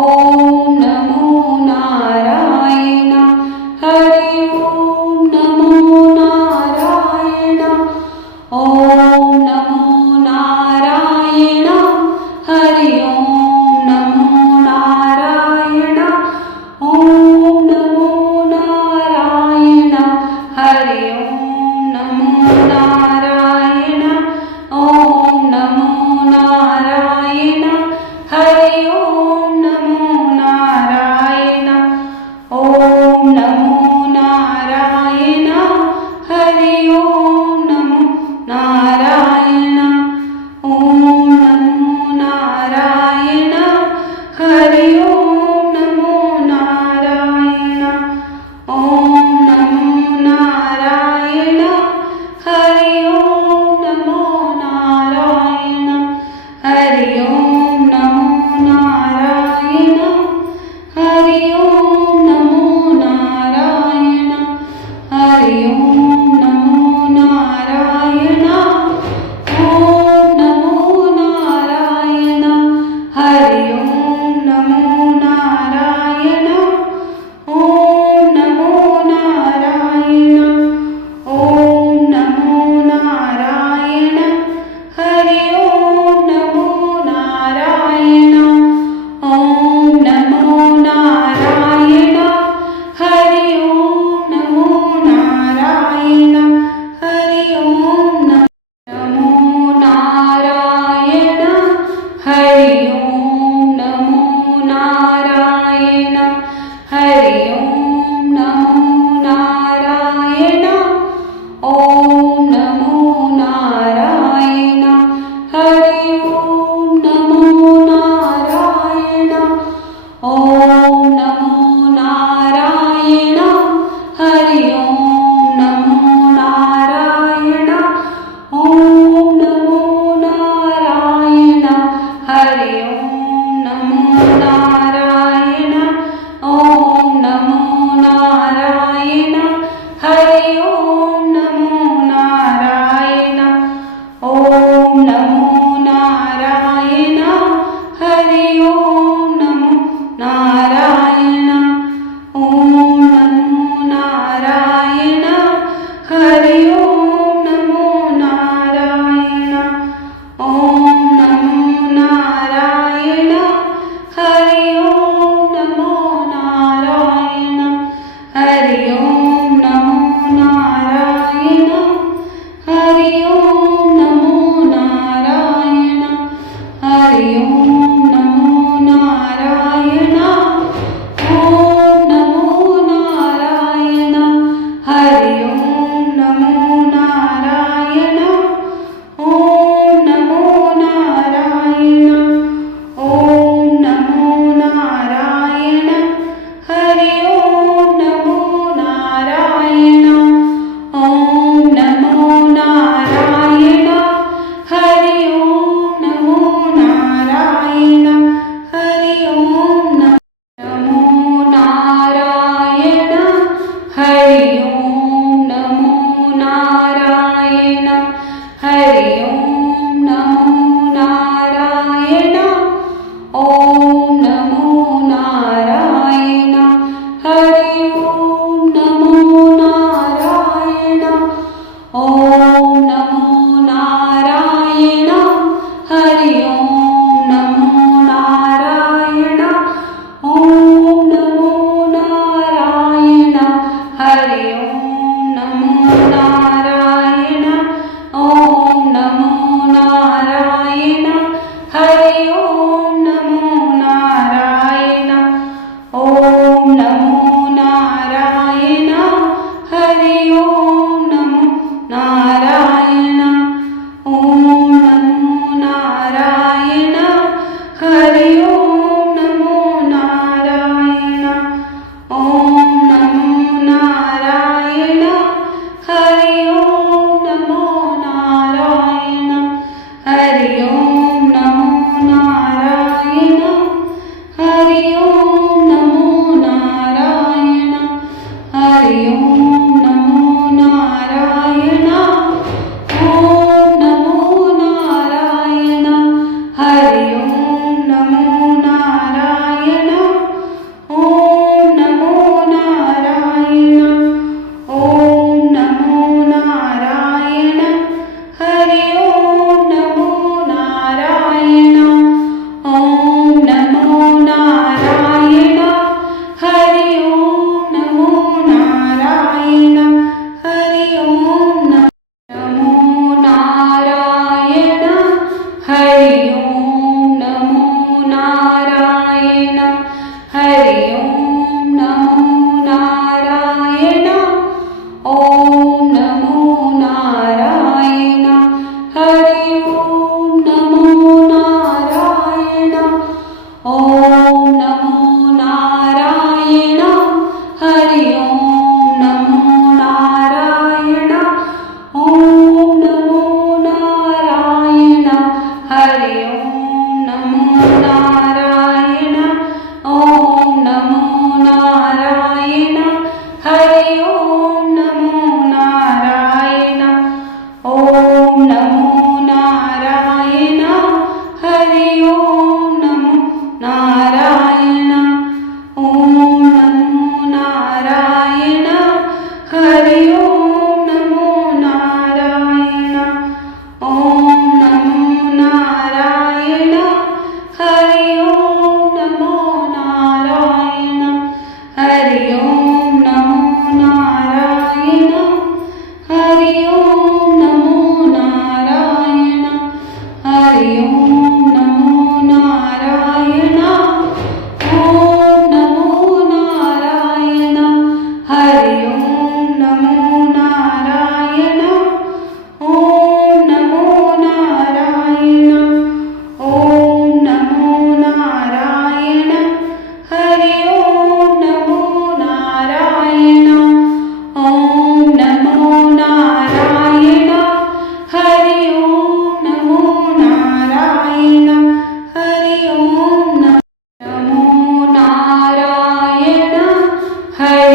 ओम नमो Narayan Hari ओम नमो Narayan ओम नमो Narayan Hari ओम नमो Narayan ओम नमो Narayan Hari ओम नमो Narayan ओम नमो Narayan Hari ओम नमो Narayan ओम नमो Narayan Hari ओम नमो Narayan ओम नमो Narayan Hari ओम नमो Narayan ओम नमो Narayan Hari ओम नमो Narayan Hari ओम नमो Narayan Hari ओम नमो Narayan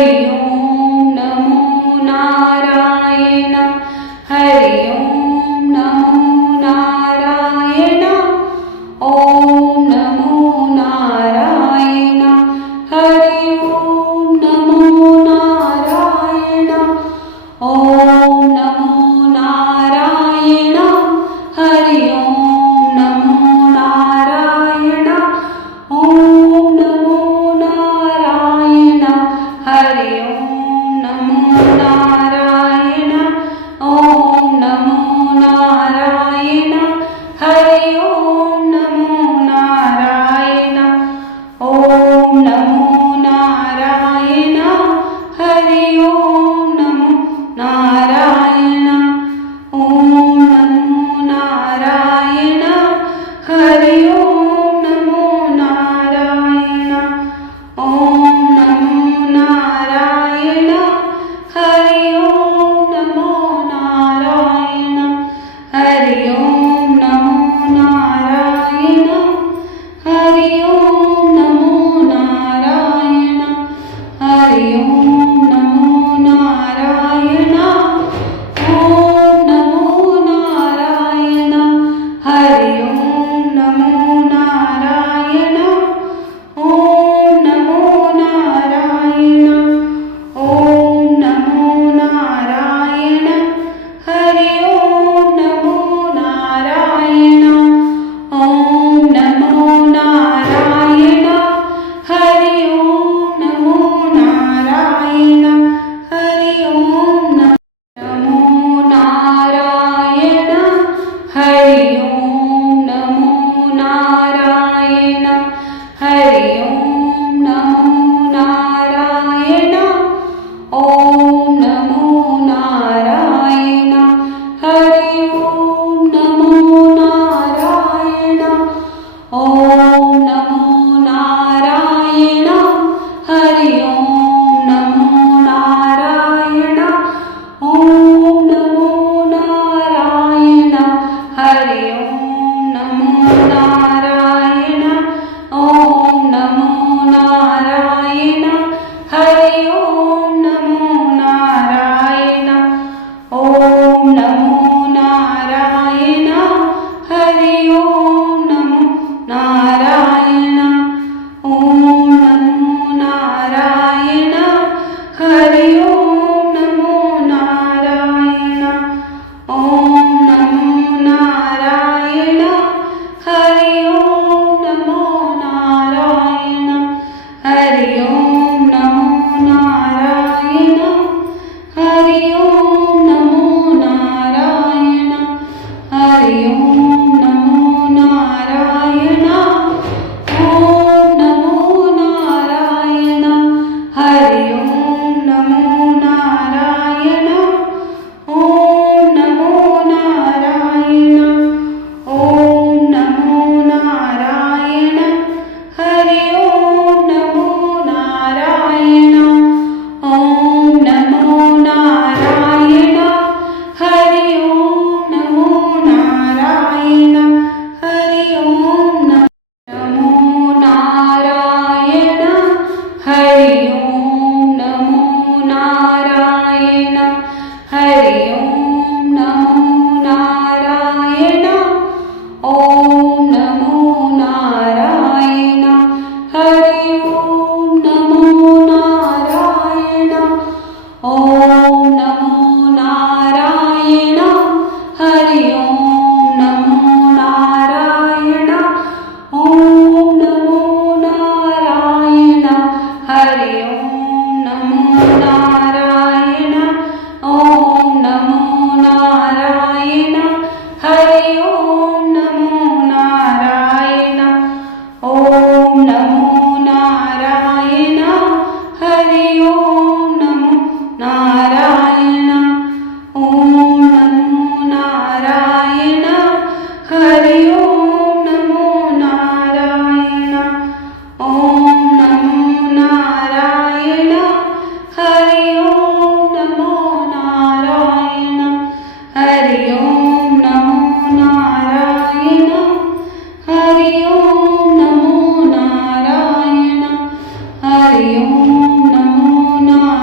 Hari ओम नमो Narayan Hari ओम नमो Narayan ओम नमो Narayan Hari ओम नमो Narayan ओम नमो Narayan Hari ओम नमो Narayan ओम नमो Narayan Hari ओम नमो Narayan ओम नमो Narayan Hari ओम नमो Narayan ओम नमो Narayan Hari ओम नमो Narayan ओम नमो Narayan Hari ओम नमो Narayan ओम नमो Narayan Hari ओम नमो Narayan Hari ओम नमो Narayan Hari ओम नमो Narayan Hari ओम नमो Narayan ओम नमो Narayan Hari ओम नमो Narayan ओम नमो Narayan ओम नमो Narayan Hari ओम नमो Narayan ओम नमो Narayan Hari ओम नमो Narayan Hari ओम नमो Narayan Hari ओम नमो Narayan Hari ओम नमो Narayan ओम नमो Narayan Hari ओम नमो Narayan ओम नमो Narayan Hari ओम नमो Narayan ओम नमो Narayan Hari ओम नमो Narayan ओम नमो Narayan Hari ओम नमो Narayan ओम नमो Narayan Hari ओम नमो Narayan ओम नमो Narayan Hari ओम नमो Narayan ओम नमो Narayan Hari ओम नमो Narayan Hari ओम नमो Narayan Hari ओम नमो Narayan Hari ओम नमो Narayan ओम नमो Narayan Hari ओम नमो Narayan ओम नमो Narayan ओम नमो Narayan Hari ओम नमो Narayan ओम नमो Narayan Hari ओम नमो Narayan Hari ओम नमो Narayan Hari ओम नमो Narayan Hari ओम नमो Narayan ओम नमो Narayan Hari ओम नमो Narayan ओम नमो Narayan Hari ओम नमो Narayan ओम नमो Narayan Hari ओम नमो Narayan ओम नमो Narayan Hari ओम नमो Narayan ओम नमो Narayan Hari ओम नमो Narayan ओम नमो Narayan Hari ओम नमो Narayan ओम नमो Narayan Hari ओम नमो Narayan Hari ओम नमो Narayan Hari ओम नमो Narayan Hari ओम नमो Narayan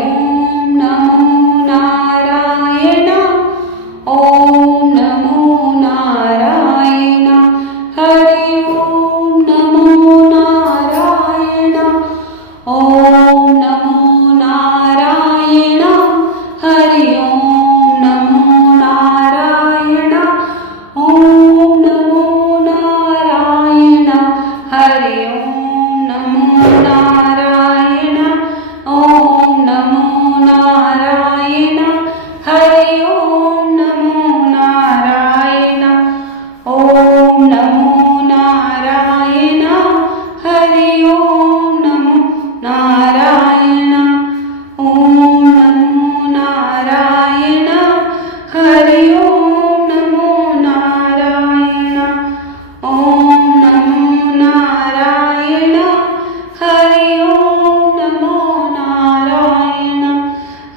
ओम नमो Narayan ओम नमो Narayan Hari ओम नमो Narayan ओम नमो Narayan Hari ओम नमो Narayan ओम नमो Narayan Hari ओम नमो Narayan ओम नमो Narayan Hari ओम नमो Narayan ओम नमो Narayan Hari ओम नमो Narayan ओम नमो Narayan Hari ओम नमो Narayan ओम नमो Narayan Hari ओम नमो Narayan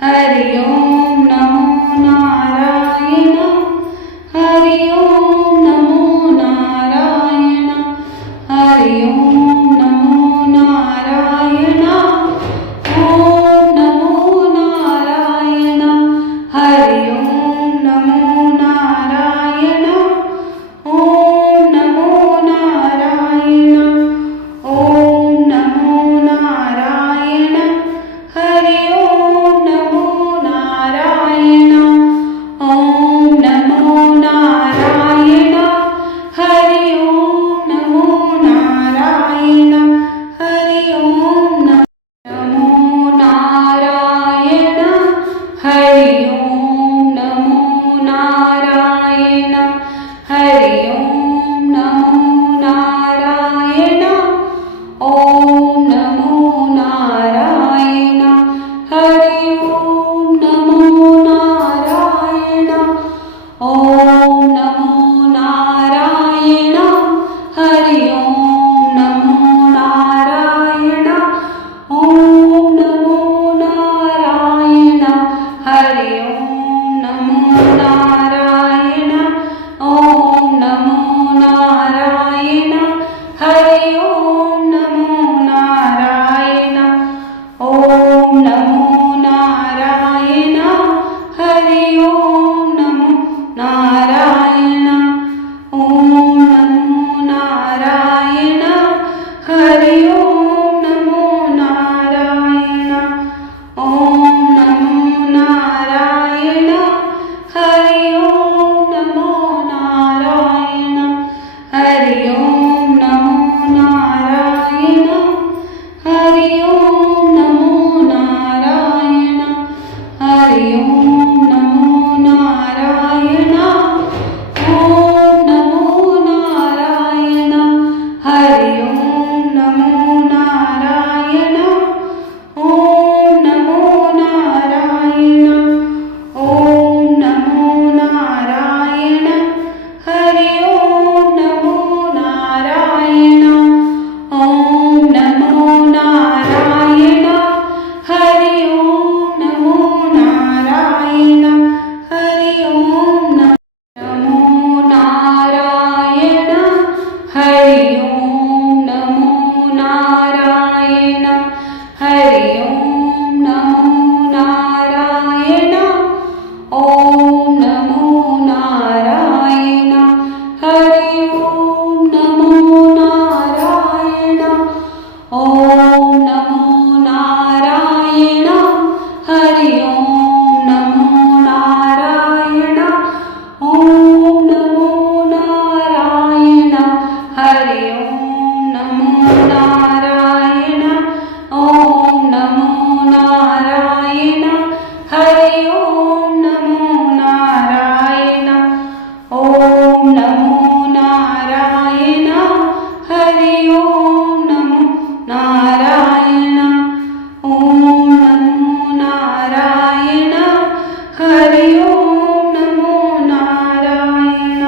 Hari ओम नमो Narayan Hari ओम नमो Narayan Hari ओम नमो Narayan ओम नमो Narayan Hari ओम नमो Narayan ओम नमो Narayan ओम नमो Narayan Hari ओम नमो Narayan ओम नमो Narayan Hari ओम नमो Narayan Hari ओम नमो Narayan Hari ओम नमो Narayan Hari ओम नमो Narayan ओम नमो Narayan Hari ओम नमो Narayan ओम नमो Narayan Hari ओम नमो Narayan ओम नमो Narayan Hari ओम नमो Narayan ओम नमो Narayan Hari ओम नमो Narayan ओम नमो Narayan Hari ओम नमो Narayan ओम नमो Narayan Hari ओम नमो Narayan ओम नमो Narayan Hari ओम नमो Narayan Hari ओम नमो Narayan Hari ओम नमो Narayan Hari ओम नमो Narayan ओम नमो Narayan Hari ओम नमो Narayan ओम नमो Narayan ओम नमो Narayan Hari ओम नमो Narayan ओम नमो Narayan Hari ओम नमो Narayan Hari ओम नमो Narayan Hari ओम नमो Narayan Hari ओम नमो Narayan ओम नमो Narayan Hari ओम नमो Narayan ओम नमो Narayan Hari ओम नमो Narayan ओम नमो Narayan Hari ओम नमो Narayan ओम नमो Narayan Hari ओम नमो Narayan ओम नमो Narayan Hari ओम नमो Narayan ओम नमो Narayan Hari ओम नमो Narayan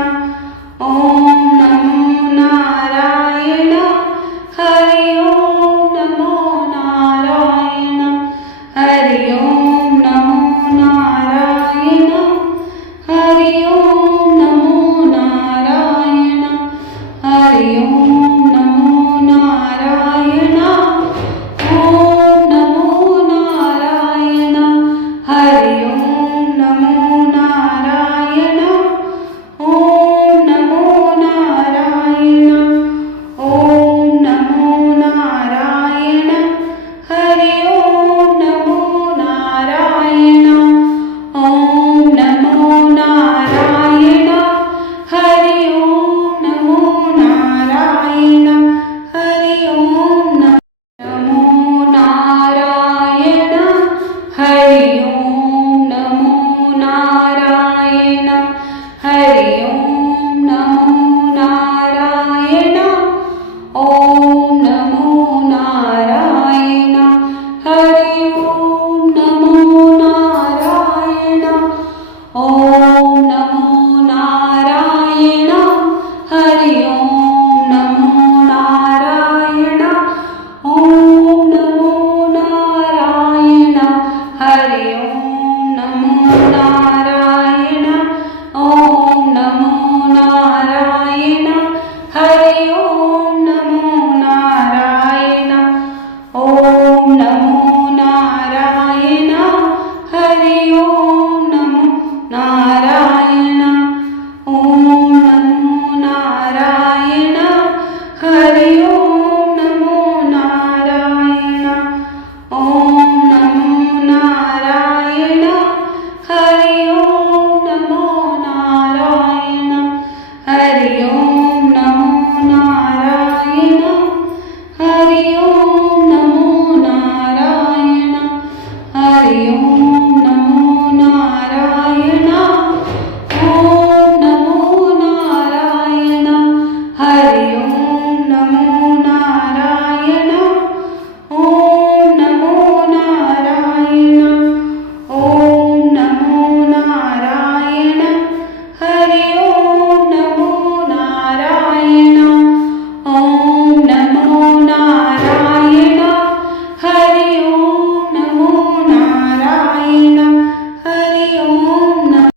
ओम नमो Narayan Hari ओम नमो Narayan Hari ओम नमो Narayan Hari ओम नमो Narayan Hari ओम नमो Narayan ओम नमो Narayan Hari ओम